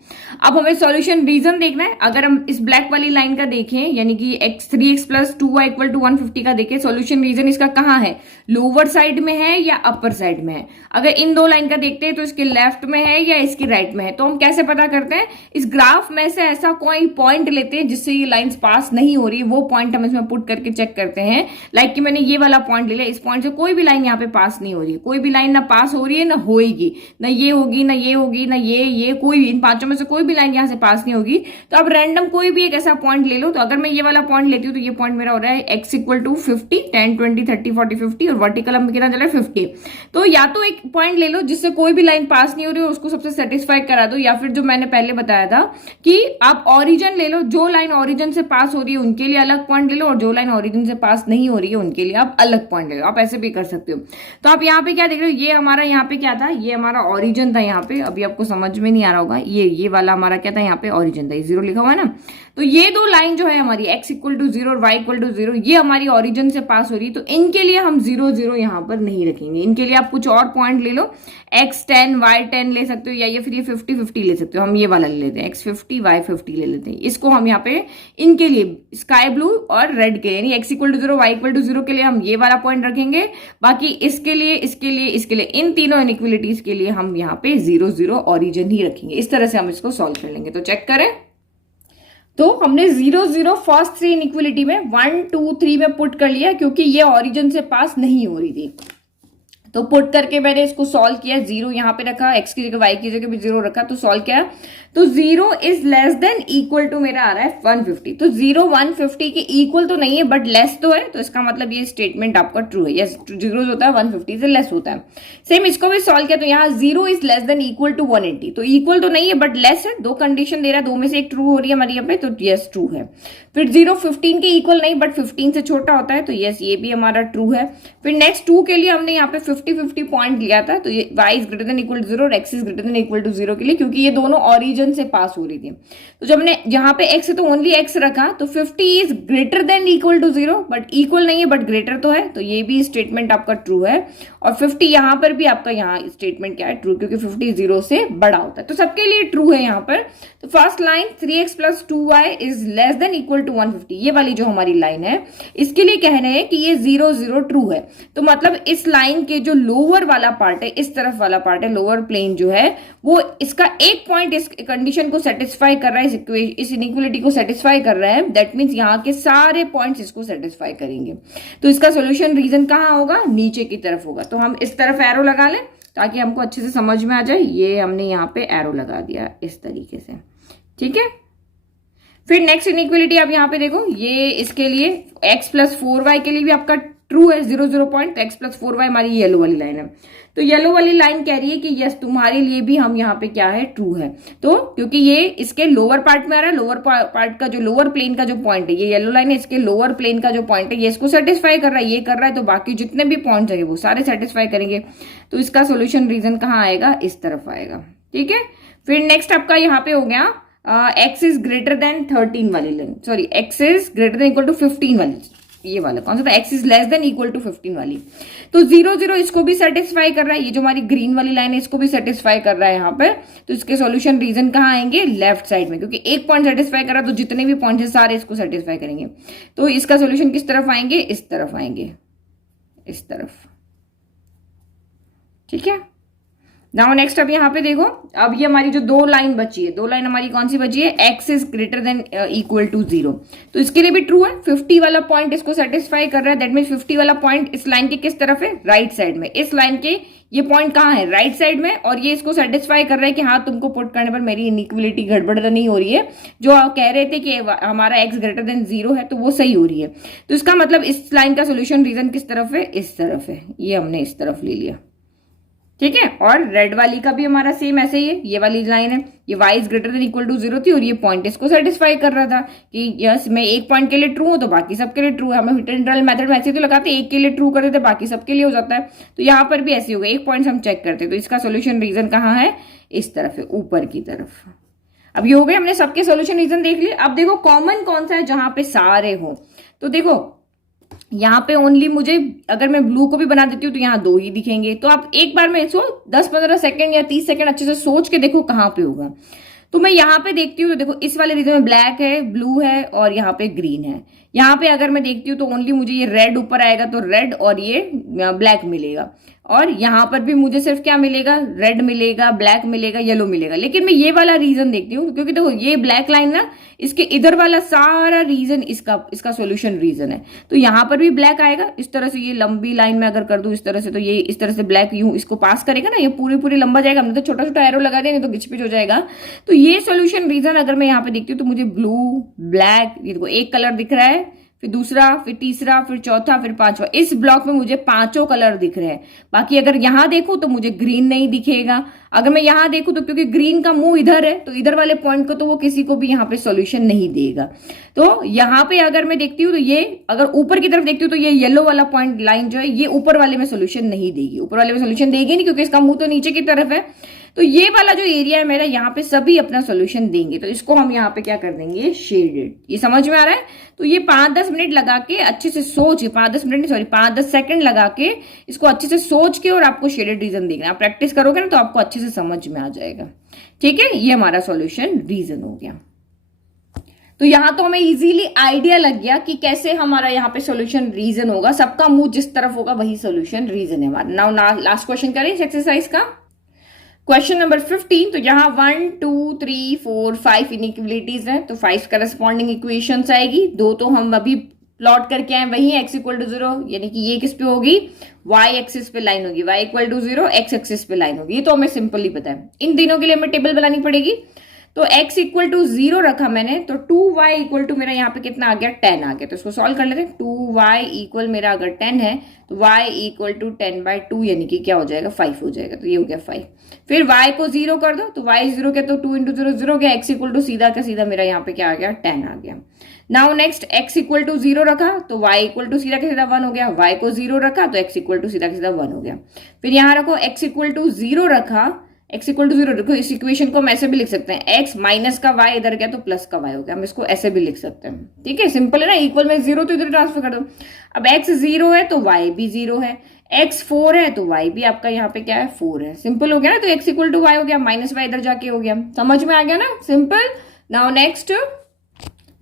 अब हमें सॉल्यूशन रीजन देखना है। अगर हम इस ब्लैक वाली लाइन का देखें, यानी कि x3x plus 2y equal to 150 का देखें, सॉल्यूशन रीजन इसका कहाँ है, लोअर साइड में है या अपर साइड में है। अगर इन दो लाइन का देखते हैं तो इसके लेफ्ट में है या इसके राइट में है। तो हम कैसे पता करते हैं, इस ग्राफ में से ऐसा कोई पॉइंट लेते हैं जिससे ये लाइंस पास नहीं हो रही, वो पॉइंट हम इसमें पुट करके चेक करते हैं। लाइक कि मैंने ये वाला पॉइंट ले लिया, इस पॉइंट से कोई भी लाइन यहाँ पे पास नहीं हो रही, कोई भी लाइन ना पास हो रही है ना होएगी, ना ये होगी ना ये होगी ना ये कोई भी, इन पांचों में से कोई भी लाइन यहाँ से पास नहीं होगी। तो अब रैंडम कोई भी एक ऐसा पॉइंट ले लो। तो अगर मैं ये वाला पॉइंट लेती हूँ तो ये पॉइंट मेरा हो रहा है x इक्वल टू 50, 10, 20, 30, 40, 50 और वर्टिकल अब कितना चल रहा है 50। तो या तो एक पॉइंट ले लो जिससे कोई भी लाइन पास नहीं हो रही है, उसको सबसे सेटिस्फाई करा दो, या फिर जो मैंने पहले बताया था कि आप ऑरिजन ले लो, जो लाइन ऑरिजिन से पास हो रही है उनके लिए अलग पॉइंट ले लो और जो लाइन ऑरिजिन से पास नहीं हो रही है उनके लिए आप अलग पॉइंट ले लो। आप ऐसे भी कर सकते हो। तो आप यहाँ पे क्या देख रहे हो, ये हमारा यहाँ पे क्या था, ये हमारा ऑरिजिन था यहाँ पे। अभी आपको समझ में नहीं आ रहा होगा, ये वाला हमारा क्या था, यहाँ पे ऑरिजिन था, 0 लिखा हुआ है ना। तो ये दो लाइन जो है हमारी x इक्वल टू 0 और y इक्वल टू 0, ये हमारी ऑरिजिन से पास हो रही है। तो इनके लिए हम 0, 0 यहाँ पर नहीं रखेंगे। इनके लिए आप कुछ और पॉइंट ले लो, x 10 y 10 ले सकते हो, या ये फिर ये 50 50 ले सकते हो। हम ये वाला ले लेते हैं, x 50 y 50 ले लेते हैं। इसको हम यहाँ पे इनके लिए स्काई ब्लू और रेड के, यानी x equal to 0 y equal to 0 के लिए हम ये वाला पॉइंट रखेंगे। बाकी इसके लिए, इसके लिए, इसके लिए, इन तीनों इनइक्वलिटीज के लिए हम यहाँ पे 0, 0 ऑरिजिन ही रखेंगे। इस तरह से हम इसको सॉल्व कर लेंगे। तो चेक करें, तो हमने 0 0 फर्स्ट 3 इनइक्वलिटी में 1 2 3 में पुट कर लिया क्योंकि ये ओरिजिन से पास नहीं हो रही थी। तो पुट करके मैंने इसको सॉल्व किया, 0 यहाँ पे रखा, x की जगह y की जगह भी 0 रखा, तो सॉल्व किया तो 0 is less than equal to मेरा आ रहा है 150। तो 0 150 के इक्वल तो नहीं है बट लेस तो है, तो इसका मतलब ये स्टेटमेंट आपका ट्रू है। यस, 0 होता है 150 से लेस होता है। सेम इसको भी सॉल्व किया तो यहाँ 0 is less than equal to 180, तो इक्वल तो नहीं है बट लेस है। दो कंडीशन दे रहा है, दो में से एक ट्रू हो रही है हमारी यहाँ पे, तो यस ट्रू है। फिर 0 15 के इक्वल नहीं बट 15 से छोटा होता है, तो यस ये भी हमारा ट्रू है। फिर नेक्स्ट 2 के लिए हमने यहाँ पे 50-50 पॉइंट लिया था, तो ये y is greater than equal to 0 और x is greater than equal to 0 के लिए, क्योंकि ये दोनों ओरिजिन से पास हो रही थी। तो जब हमने यहाँ पे x है तो ओनली x रखा, तो 50 is greater than equal to 0 but equal नहीं है बट ग्रेटर तो है, तो ये भी स्टेटमेंट आपका ट्रू है। और 50 यहाँ पर भी आपका यहाँ स्टेटमेंट क्या है, ट्रू, क्योंकि 50 0 से बड़ा होता है, तो सबके लिए ट्रू है यहाँ पर। तो first line 3x + 2y is less than equal to 150, ये वाली जो हमारी लाइन है इसके लिए कह रहे हैं कि ये 0 0 ट्रू है। तो मतलब इस लाइन के जो लोअर वाला पार्ट है, इस तरफ वाला पार्ट है, लोअर प्लेन जो है वो इसका एक पॉइंट इस कंडीशन को सेटिस्फाई कर रहा है, इस इनइक्वलिटी को सेटिस्फाई कर रहा है। दैट मीन्स यहाँ के सारे पॉइंट्स इसको सेटिस्फाई करेंगे। तो इसका सोल्यूशन रीजन कहाँ होगा, नीचे की तरफ होगा। तो हम इस तरफ एरो लगा लें ताकि हमको अच्छे से समझ में आ जाए। ये हमने यहाँ पे एरो लगा दिया इस तरीके से, ठीक है। फिर नेक्स्ट इनइक्वलिटी आप यहाँ पे देखो, ये इसके लिए x + 4y के लिए भी आपका ट्रू है 0 0 पॉइंट, x + 4y हमारी येलो वाली लाइन है। तो येलो वाली लाइन कह रही है कि यस तुम्हारे लिए भी हम यहाँ पे क्या है, ट्रू है। तो क्योंकि ये इसके लोअर पार्ट में आ रहा है, लोअर पार्ट का जो लोअर प्लेन का जो पॉइंट है, ये येलो लाइन है, इसके लोअर प्लेन का जो पॉइंट है ये इसको सेटिस्फाई कर रहा है, ये कर रहा है, तो बाकी जितने भी पॉइंट है वो सारे सेटिस्फाई करेंगे। तो इसका सोल्यूशन रीजन कहाँ आएगा, इस तरफ आएगा, ठीक है। फिर नेक्स्ट आपका यहाँ पे हो गया x इज ग्रेटर देन 13 वाली line, sorry x is greater than equal to 15 वाली, ये वाला कौन सा था, x is less than equal to 15 वाली। तो 0 0 इसको भी सेटिस्फाई कर रहा है, ये जो हमारी ग्रीन वाली लाइन है इसको भी सेटिस्फाई कर रहा है यहाँ पे। तो इसके सॉल्यूशन रीजन कहाँ आएंगे, लेफ्ट साइड में, क्योंकि एक पॉइंट सेटिस्फाई कर रहा है तो जितने भी पॉइंट है सारे इसको सेटिस्फाई करेंगे। तो इसका सोल्यूशन किस तरफ आएंगे, इस तरफ आएंगे, इस तरफ, ठीक है। नाउ नेक्स्ट अब यहाँ पे देखो, अब ये हमारी जो दो लाइन बची है, दो लाइन हमारी कौन सी बची है, x is greater than equal to 0, तो इसके लिए भी ट्रू है। 50 वाला पॉइंट इसको सेटिस्फाई कर रहा है, दैट मीन्स 50 वाला पॉइंट इस लाइन के किस तरफ है, राइट साइड में। इस लाइन के ये पॉइंट कहाँ है, राइट साइड में, और ये इसको सेटिस्फाई कर रहा है कि हाँ तुमको पुट करने पर मेरी इनइक्वलिटी गड़बड़ तो नहीं हो रही है, जो कह रहे थे कि हमारा x ग्रेटर देन 0 है तो वो सही हो रही है। तो इसका मतलब इस लाइन का सोल्यूशन रीजन किस तरफ है, इस तरफ है, ये हमने इस तरफ ले लिया, ठीक है। और रेड वाली का भी हमारा सेम ऐसे ही है, ये वाली लाइन है, ये y is greater than equal to 0 थी और ये पॉइंट इसको सेटिस्फाई कर रहा था कि यस मैं एक पॉइंट के लिए ट्रू हूं तो बाकी सबके लिए ट्रू है। हम हिट एंड रन मेथड में ऐसे तो लगाते एक के लिए ट्रू कर देते बाकी सबके लिए हो जाता है, तो यहाँ पर भी ऐसे होगा, एक पॉइंट हम चेक करते। तो इसका सोल्यूशन रीजन कहाँ है, इस तरफ है, ऊपर की तरफ। अब ये हो गए, हमने सबके सोल्यूशन रीजन देख लिए। अब देखो कॉमन कौन सा है जहां पे सारे हो, तो देखो यहाँ पे ओनली मुझे, अगर मैं ब्लू को भी बना देती हूँ तो यहाँ 2 ही दिखेंगे। तो आप एक बार में इसको 10-15 सेकंड या 30 सेकंड अच्छे से सोच के देखो कहाँ पे होगा। तो मैं यहाँ पे देखती हूँ तो देखो इस वाले रीजन में ब्लैक है, ब्लू है और यहाँ पे ग्रीन है। यहाँ पे अगर मैं देखती हूँ तो ओनली मुझे ये रेड ऊपर आएगा तो रेड और ये ब्लैक मिलेगा, और यहाँ पर भी मुझे सिर्फ क्या मिलेगा, रेड मिलेगा, ब्लैक मिलेगा, येलो मिलेगा। लेकिन मैं ये वाला रीजन देखती हूँ क्योंकि देखो ये ब्लैक लाइन ना, इसके इधर वाला सारा रीजन इसका सॉल्यूशन रीजन है, तो यहाँ पर भी ब्लैक आएगा। इस तरह से ये लंबी लाइन में अगर कर दूं इस तरह से, तो ये इस तरह से ब्लैक यूं इसको पास करेगा ना, ये पूरी लंबा जाएगा। हमने तो छोटा छोटा एरो लगा दिया, नहीं तो गिचपिच हो जाएगा। तो ये सॉल्यूशन रीजन अगर मैं यहाँ पे देखती हूँ तो मुझे ब्लू, ब्लैक, ये देखो एक कलर दिख रहा है, फिर दूसरा, फिर तीसरा, फिर चौथा, फिर पांचवा। इस ब्लॉक में मुझे 5 कलर दिख रहे हैं। बाकी अगर यहां देखूं तो मुझे ग्रीन नहीं दिखेगा। अगर मैं यहां देखूं तो क्योंकि ग्रीन का मुंह इधर है तो इधर वाले पॉइंट को तो वो किसी को भी यहाँ पे सॉल्यूशन नहीं देगा। तो यहाँ पे अगर मैं देखती हूँ तो ये, अगर ऊपर की तरफ देखती हूँ तो ये येलो वाला पॉइंट लाइन जो है ये ऊपर वाले में सोल्यूशन नहीं देगी, ऊपर वाले में सोल्यूशन देगी नहीं क्योंकि इसका मुंह तो नीचे की तरफ है। तो ये वाला जो एरिया है मेरा, यहाँ पे सभी अपना सोल्यूशन देंगे, तो इसको हम यहाँ पे क्या कर देंगे, शेडेड। ये समझ में आ रहा है। तो ये 5-10 मिनट लगा के अच्छे से सोच, 5-10 मिनट नहीं सॉरी 5-10 सेकंड लगा के इसको अच्छे से सोच के और आपको शेडेड रीजन देखना। आप प्रैक्टिस करोगे ना तो आपको अच्छे से समझ में आ जाएगा, ठीक है। ये हमारा सॉल्यूशन रीजन हो गया। तो यहां तो हमें इजीली आइडिया लग गया कि कैसे हमारा यहाँ पे सॉल्यूशन रीजन होगा। सबका मुंह जिस तरफ होगा वही सॉल्यूशन रीजन है हमारा। नाउ लास्ट क्वेश्चन करें इस एक्सरसाइज का। क्वेश्चन नंबर 15, तो यहाँ 1 2 3 4 5 इनइक्वलिटीज हैं, तो 5 करस्पॉन्डिंग इक्वेशंस आएगी। दो तो हम अभी प्लॉट करके आए वही x इक्वल टू 0, यानी कि ये किस पे होगी, y एक्सिस पे लाइन होगी, y equal to 0 x axis पे लाइन होगी। ये तो हमें सिंपली पता है। इन तीनों के लिए हमें टेबल बनानी पड़ेगी। तो x इक्वल टू 0 रखा मैंने, तो 2y इक्वल टू मेरा यहाँ पे कितना आ गया, 10 आ गया। तो इसको सॉल्व कर लेते हैं। 2y इक्वल मेरा अगर 10 है तो y इक्वल टू 10/2 यानी कि क्या हो जाएगा, 5 हो जाएगा। तो ये हो गया 5। फिर y को 0 कर दो, तो y 0 क्या, तो 2 इंटू 0 0 गया। x इक्वल टू सीधा का सीधा मेरा यहाँ पे क्या आ गया, 10 आ गया। Now next x equal to 0 रखा तो y इक्वल टू सीधा का सीधा 1 हो गया। y को 0 रखा तो x इक्वल टू सीधा का सीधा 1 हो गया। फिर यहाँ रखो x इक्वल टू 0 रखा, x इक्वल टू 0 देखो, इस इक्वेशन को हम ऐसे भी लिख सकते हैं, x माइनस का y इधर गया तो प्लस का y हो गया। हम इसको ऐसे भी लिख सकते हैं, ठीक है, सिंपल है ना। इक्वल में 0 तो इधर ट्रांसफर कर दो। अब x 0 है तो y भी 0 है, x 4 है तो y भी आपका यहाँ पे क्या है, 4 है। सिंपल हो गया ना। तो x इक्वल टू y हो गया, माइनस y इधर जाके हो गया। समझ में आ गया ना, सिंपल। नाउ नेक्स्ट,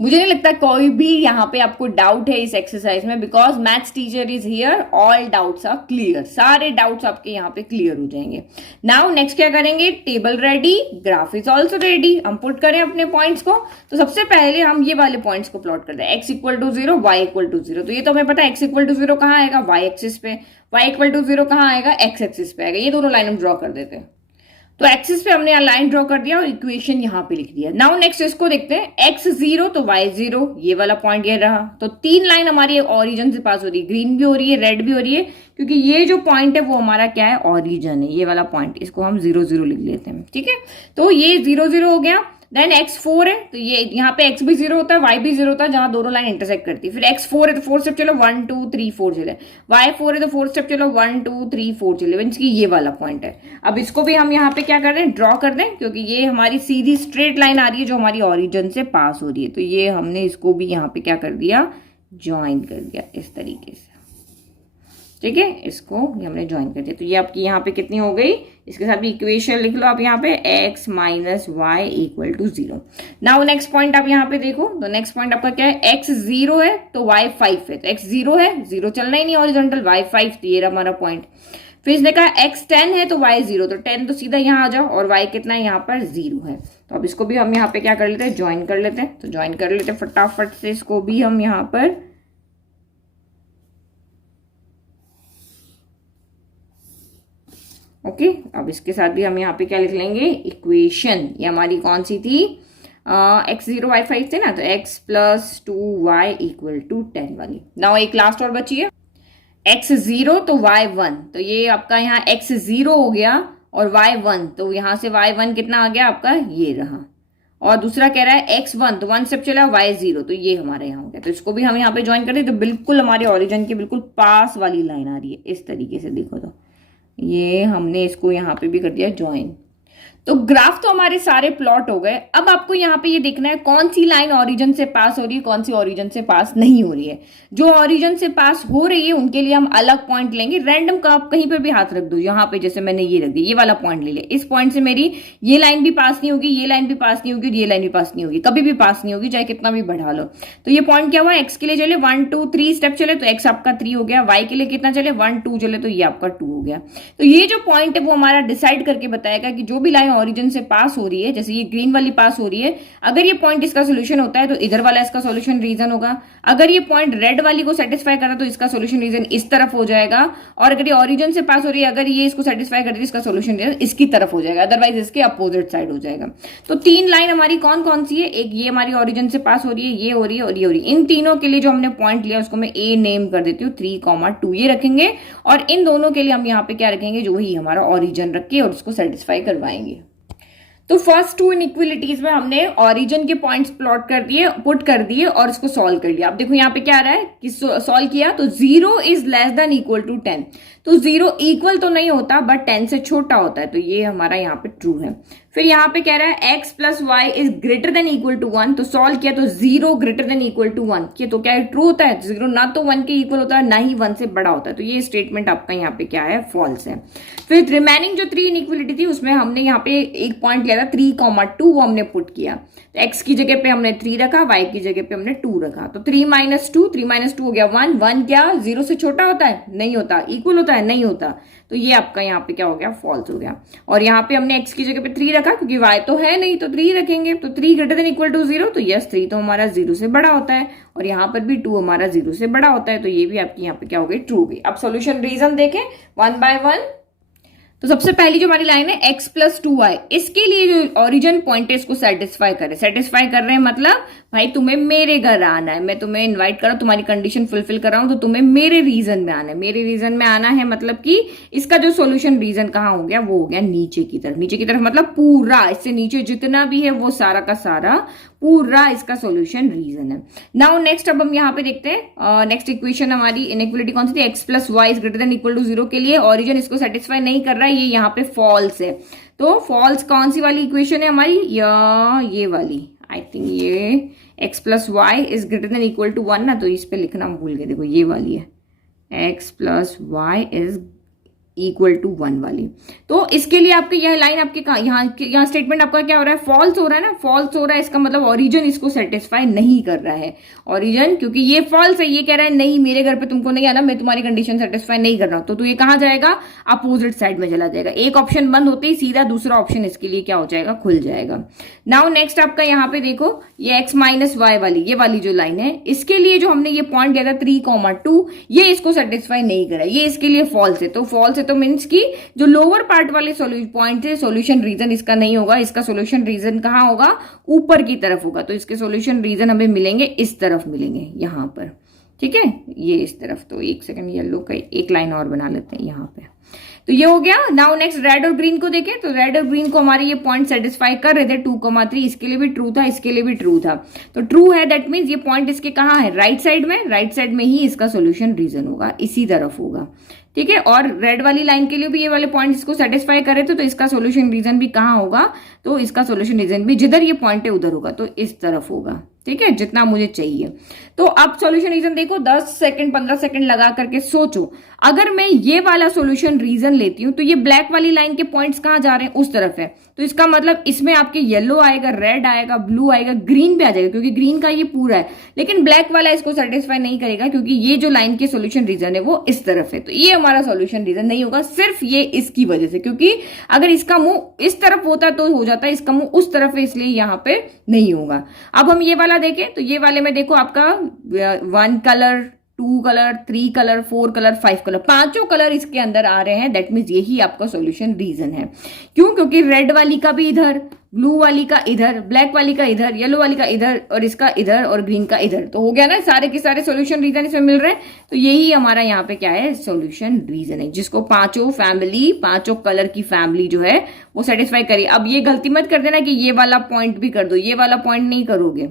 मुझे नहीं लगता कोई भी यहाँ पे आपको डाउट है इस एक्सरसाइज में, because maths teacher is here, all doubts are clear. सारे डाउट्स आपके यहाँ पे क्लियर हो जाएंगे। नाउ नेक्स्ट क्या करेंगे, table ready, graph is also ready. हम पुट करें अपने पॉइंट्स को। तो सबसे पहले हम ये वाले पॉइंट्स को प्लॉट करते हैं, x equal to 0 y equal to 0। तो ये तो हमें पता है x इक्वल टू 0 कहाँ आएगा, y एक्सिस पे, y इक्वल टू 0 कहाँ आएगा, x एक्सिस पे आएगा। ये दोनों लाइन हम ड्रॉ कर देते हैं। तो एक्सिस पे हमने लाइन ड्रॉ कर दिया और इक्वेशन यहाँ पे लिख दिया। नाउ नेक्स्ट इसको देखते हैं, x 0 तो y 0, ये वाला पॉइंट ये रहा। तो तीन लाइन हमारी ऑरिजिन से पास हो रही है, ग्रीन भी हो रही है, रेड भी हो रही है, क्योंकि ये जो पॉइंट है वो हमारा क्या है, ऑरिजिन है। ये वाला पॉइंट, इसको हम 0 0 लिख लेते हैं, ठीक है। तो ये 0 0 हो गया। देन x 4 है तो ये यहाँ पे x भी 0 होता है, y भी 0 होता है, जहां दोनों लाइन इंटरसेक्ट करती है। फिर x 4 है तो 4 स्टेप चलो 1 2 3 4 चले, y 4 है तो 4 स्टेप चलो 1 2 3 4 चले, मींस कि ये वाला पॉइंट है। अब इसको भी हम यहाँ पे क्या कर रहे हैं, ड्रॉ कर दें, क्योंकि ये हमारी सीधी स्ट्रेट लाइन आ रही है जो हमारी ऑरिजिन से पास हो रही है। तो ये हमने इसको भी यहाँ पे क्या कर दिया, ज्वाइन कर दिया इस तरीके से, ठीक है। इसको हमने ज्वाइन कर दिया। तो ये आपकी यहाँ पे कितनी हो गई, इसके साथ भी इक्वेशन लिख लो आप यहाँ पे, x minus Y equal to 0। Now next point आप यहाँ पे देखो, तो नेक्स्ट पॉइंट आपका क्या है, x 0 है तो y 5 है। तो x 0 है, 0 चलना ही नहीं हॉरिजॉन्टल, y 5, तो ये हमारा पॉइंट। फिर इसने कहा x 10 है तो y 0, तो 10 तो सीधा यहाँ आ जाओ, और y कितना है यहाँ पर 0 है। तो अब इसको भी हम यहाँ पे क्या कर लेते हैं, ज्वाइन कर लेते हैं। तो ज्वाइन कर लेते हैं फटाफट से, इसको भी हम यहाँ पर ओके। अब इसके साथ भी हम यहाँ पे क्या लिख लेंगे, इक्वेशन। ये हमारी कौन सी थी, x 0 y 5 थे ना, तो x plus 2y equal to 10 वाली। नाउ एक लास्ट और बची है, x 0 तो y 1, तो ये आपका यहाँ x 0 हो गया और y 1, तो यहाँ से y 1 कितना आ गया आपका, ये रहा। और दूसरा कह रहा है x 1, तो 1 स्टेप चला y 0, तो ये हमारे यहाँ हो गया। तो इसको भी हम यहाँ पे ज्वाइन कर दें, तो बिल्कुल हमारे ऑरिजिन के बिल्कुल पास वाली लाइन आ रही है इस तरीके से। देखो तो ये हमने इसको यहाँ पे भी कर दिया ज्वाइन। तो ग्राफ तो हमारे सारे प्लॉट हो गए। अब आपको यहाँ पे ये देखना है कौन सी लाइन ओरिजिन से पास हो रही है, कौन सी ओरिजिन से पास नहीं हो रही है। जो ओरिजिन से पास हो रही है उनके लिए हम अलग पॉइंट लेंगे। रैंडम का आप कहीं पर भी हाथ रख दो, यहाँ पे जैसे मैंने ये रख दी, ये वाला पॉइंट ले लिया। इस पॉइंट से मेरी ये लाइन भी पास नहीं होगी, ये लाइन भी पास नहीं होगी, ये लाइन भी पास नहीं होगी, कभी भी पास नहीं होगी, चाहे कितना भी बढ़ा लो। तो ये पॉइंट क्या हुआ, एक्स के लिए चले 1 2 3 स्टेप चले तो एक्स आपका 3 हो गया। वाई के लिए कितना चले 1 2 चले तो ये आपका 2 हो गया। तो ये जो पॉइंट है वो हमारा डिसाइड करके बताएगा कि जो भी लाइन ओरिजिन से पास हो रही है, जैसे ये ग्रीन वाली पास हो रही है, अगर ये पॉइंट इसका सोल्यूशन होता है तो इधर वाला इसका सोल्यूशन रीजन होगा। अगर ये पॉइंट रेड वाली को सेटिस्फाई करा तो इसका सोल्यूशन रीजन इस तरफ हो जाएगा। और अगर ये ओरिजिन से पास हो रही है, अगर ये इसको सेटिस्फाई करती है, इसका सोल्यूशन रीजन इसकी तरफ हो जाएगा, अदरवाइज इसके अपोजिट साइड हो जाएगा। तो तीन लाइन हमारी कौन कौन सी है, एक ये हमारी ओरिजिन से पास हो रही है, ये हो रही है और ये हो रही है। इन तीनों के लिए जो हमने पॉइंट लिया उसको मैं ए नेम कर देती हूँ, 3,2 ये रखेंगे। और इन दोनों के लिए हम यहाँ पे क्या रखेंगे, जो वही हमारा ओरिजिन रख के और उसको सेटिस्फाई करवाएंगे। तो फर्स्ट टू इनइक्वलिटीज में हमने ओरिजिन के पॉइंट्स प्लॉट कर दिए, पुट कर दिए और इसको सॉल्व कर लिया। अब देखो यहाँ पे क्या आ रहा है कि सॉल्व किया तो 0 is less than equal to 10। तो 0 इक्वल तो नहीं होता बट 10 से छोटा होता है, तो ये हमारा यहाँ पे ट्रू है। फिर यहाँ पे कह रहा है x plus Y is greater than equal to 1, तो सॉल्व किया तो 0 ग्रेटर देन इक्वल टू 1 किया तो क्या ट्रू होता है, 0 ना तो 1 के इक्वल होता है ना ही 1 से बड़ा होता है। तो ये स्टेटमेंट आपका यहाँ पे क्या है, फॉल्स है। फिर रिमेनिंग जो 3 इनइक्वलिटी थी उसमें हमने यहाँ पे एक पॉइंट लिया था 3,2, वो हमने पुट किया। तो x की जगह पे हमने 3 रखा, y की जगह पे हमने 2 रखा। तो 3 - 2 हो गया 1, 1 क्या 0 से छोटा होता है, नहीं होता, इक्वल होता है है? नहीं होता। तो ये आपका यहाँ पे क्या हो गया? फॉल्स हो गया। और यहाँ पे हमने x की जगह पे 3 रखा क्योंकि y तो है नहीं, तो 3 रखेंगे। तो 3 ग्रेटर देन इक्वल टू 0, तो यस 3 तो हमारा 0 से बड़ा होता है, और यहाँ पर भी 2 हमारा 0 से बड़ा होता है। तो ये भी आपकी यहाँ पे क्या हो गई? ट्रू हो गई। अब सोल्यूशन रीजन देखें वन बाय वन। तो सबसे पहली जो हमारी लाइन है x प्लस 2y, इसके लिए जो ओरिजिन पॉइंट है इसको सेटिस्फाई करे। सेटिस्फाई कर रहे हैं मतलब भाई तुम्हें मेरे घर आना है, मैं तुम्हें इनवाइट कर रहा हूं, तुम्हारी कंडीशन फुलफिल कर रहा हूं, तो तुम्हें मेरे रीजन में आना है। मेरे रीजन में आना है मतलब कि इसका जो सोल्यूशन रीजन कहाँ हो गया? वो हो गया नीचे की तरफ। नीचे की तरफ मतलब पूरा, इससे नीचे जितना भी है वो सारा का सारा पूरा इसका सोल्यूशन रीजन है। नाउ नेक्स्ट अब हम यहाँ पे देखते हैं नेक्स्ट इक्वेशन हमारी इनइक्वालिटी कौन सी थी? x plus Y is greater than equal to 0 के लिए ओरिजिन इसको सेटिस्फाई नहीं कर रहा है, ये यहाँ पे फॉल्स है। तो फॉल्स कौन सी वाली इक्वेशन है हमारी? ये वाली, आई थिंक ये x plus Y is greater than equal to 1 ना, तो इस पे लिखना भूल गए। देखो ये वाली है x plus Y is equal to 1 वाली। तो इसके लिए आपके यह लाइन आपके यहाँ स्टेटमेंट आपका क्या हो रहा है? फॉल्स हो रहा है ना। फॉल्स हो रहा है इसका मतलब ओरिजिन इसको सेटिस्फाई नहीं कर रहा है। ओरिजिन क्योंकि ये फॉल्स है, ये कह रहा है नहीं मेरे घर पे तुमको नहीं आना, मैं तुम्हारी कंडीशन सेटिस्फाई नहीं कर रहा हूं। तो ये कहाँ जाएगा? अपोजिट साइड में चला जाएगा। एक ऑप्शन बंद होते ही सीधा दूसरा ऑप्शन इसके लिए क्या हो जाएगा? खुल जाएगा। नाउ नेक्स्ट आपका यहाँ पे देखो ये x माइनस वाई वाली, ये वाली जो लाइन है, इसके लिए जो हमने ये पॉइंट दिया था 3,2, ये इसको सेटिस्फाई नहीं कर रहा है, ये इसके लिए फॉल्स है। तो फॉल्स है तो मीन्स की जो लोअर पार्ट वाले पॉइंट है सोल्यूशन रीजन इसका नहीं होगा। इसका सोल्यूशन रीजन कहाँ होगा? ऊपर की तरफ होगा। तो इसके सोल्यूशन रीजन हमें मिलेंगे इस तरफ मिलेंगे, यहां पर। ठीक है, ये इस तरफ। तो एक सेकंड येलो का एक लाइन और बना लेते हैं यहाँ पे। तो ये हो गया। नाउ नेक्स्ट रेड और ग्रीन को देखें। तो रेड और ग्रीन को हमारे ये पॉइंट सेटिस्फाई कर रहे थे 2,3, इसके लिए भी ट्रू था, इसके लिए भी ट्रू था। तो ट्रू है दैट मीन्स ये पॉइंट इसके कहाँ है? राइट साइड में। राइट साइड में ही इसका सोल्यूशन रीजन होगा, इसी तरफ होगा। ठीक है, और रेड वाली लाइन के लिए भी ये वाले पॉइंट इसको सेटिस्फाई कर रहे थे, तो इसका सोल्यूशन रीजन भी कहाँ होगा? तो इसका सोल्यूशन रीजन भी जिधर ये पॉइंट है उधर होगा, तो इस तरफ होगा। ठीक है, जितना मुझे चाहिए। तो अब सॉल्यूशन रीजन देखो, 10 सेकंड 15 सेकंड लगा करके सोचो। अगर मैं ये वाला सॉल्यूशन रीजन लेती हूं तो ये ब्लैक वाली लाइन के पॉइंट्स कहां जा रहे हैं? उस तरफ है। तो इसका मतलब इसमें आपके येलो आएगा, रेड आएगा, ब्लू आएगा, ग्रीन भी आ जाएगा क्योंकि ग्रीन का ये पूरा है। लेकिन ब्लैक वाला इसको सेटिस्फाई नहीं करेगा क्योंकि ये जो लाइन के सॉल्यूशन रीजन है वो इस तरफ है। तो ये हमारा सॉल्यूशन रीजन नहीं होगा, सिर्फ ये इसकी वजह से, क्योंकि अगर इसका मुंह इस तरफ होता तो हो जाता है, इसका मुंह उस तरफ है इसलिए यहां पे नहीं होगा। अब हम ये वाला देखें तो ये वाले में देखो आपका 1 colour, 2 colour, 3 colour, 4 colour, 5 colour, पांचों कलर इसके अंदर आ रहे हैं। दैट मीन्स यही आपका सॉल्यूशन रीजन है। क्यों? क्योंकि रेड वाली का भी इधर, ब्लू वाली का इधर, ब्लैक वाली का इधर, येलो वाली का इधर, और इसका इधर, और ग्रीन का इधर। तो हो गया ना, सारे के सारे सॉल्यूशन रीजन इसमें मिल रहे हैं। तो यही हमारा यहाँ पे क्या है? सॉल्यूशन रीजन है, जिसको पांचों फैमिली, पांचों कलर की फैमिली जो है वो सेटिस्फाई करिए। अब ये गलती मत कर देना कि ये वाला पॉइंट भी कर दो, ये वाला पॉइंट नहीं करोगे।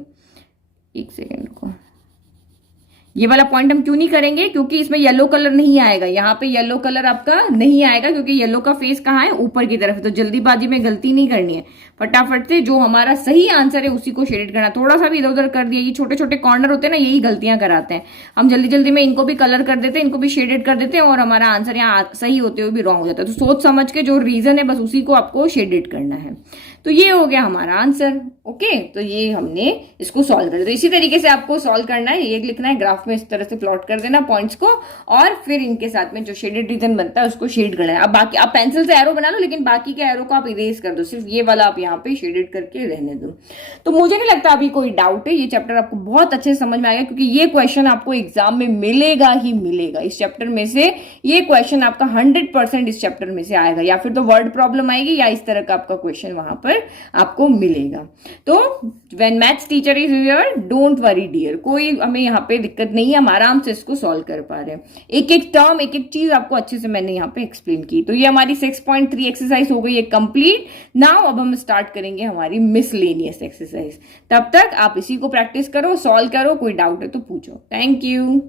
एक सेकेंड को, ये वाला पॉइंट हम क्यों नहीं करेंगे? क्योंकि इसमें येलो कलर नहीं आएगा, यहाँ पे येलो कलर आपका नहीं आएगा क्योंकि येलो का फेस कहाँ है? ऊपर की तरफ है। तो जल्दीबाजी में गलती नहीं करनी है, फटाफट से जो हमारा सही आंसर है उसी को शेडेड करना। थोड़ा सा भी इधर उधर कर दिया, ये छोटे छोटे कॉर्नर होते हैं ना, यही गलतियां कराते हैं हम। जल्दी जल्दी में इनको भी कलर कर देते हैं, इनको भी शेडेड कर देते हैं, और हमारा आंसर यहाँ सही होते हुए भी रॉन्ग हो जाता है। तो सोच समझ के जो रीजन है बस उसी को आपको शेडेड करना है। तो ये हो गया हमारा आंसर। ओके, तो ये हमने इसको सॉल्व कर दिया। तो इसी तरीके से आपको सॉल्व करना है, ये लिखना है ग्राफ में, इस तरह से प्लॉट कर देना पॉइंट्स को, और फिर इनके साथ में जो शेडेड रीजन बनता है उसको शेड करना है। अब बाकी आप पेंसिल से एरो बना लो, लेकिन बाकी के एरो को आप इरेज कर दो, सिर्फ ये वाला आप यहाँ पे शेडेड करके रहने दो। तो मुझे नहीं लगता अभी कोई डाउट है, ये चैप्टर आपको बहुत अच्छे से समझ में आएगा क्योंकि ये क्वेश्चन आपको एग्जाम में मिलेगा ही मिलेगा। इस चैप्टर में से ये क्वेश्चन आपका 100% इस चैप्टर में से आएगा, या फिर तो वर्ड प्रॉब्लम आएगी या इस तरह का आपका क्वेश्चन वहां पर आपको मिलेगा। तो when maths teacher is here, don't worry dear, कोई हमें यहाँ पे दिक्कत नहीं है, हम आराम से इसको सॉल्व कर पा रहे हैं। एक एक टर्म, एक एक चीज आपको अच्छे से मैंने यहाँ पे एक्सप्लेन की। तो ये हमारी 6.3 एक्सरसाइज हो गई है कंप्लीट। नाउ अब हम स्टार्ट करेंगे हमारी मिसलेनियस एक्सरसाइज। तब तक आप इसी को प्रैक्टिस करो, सॉल्व करो, कोई डाउट है तो पूछो। Thank you.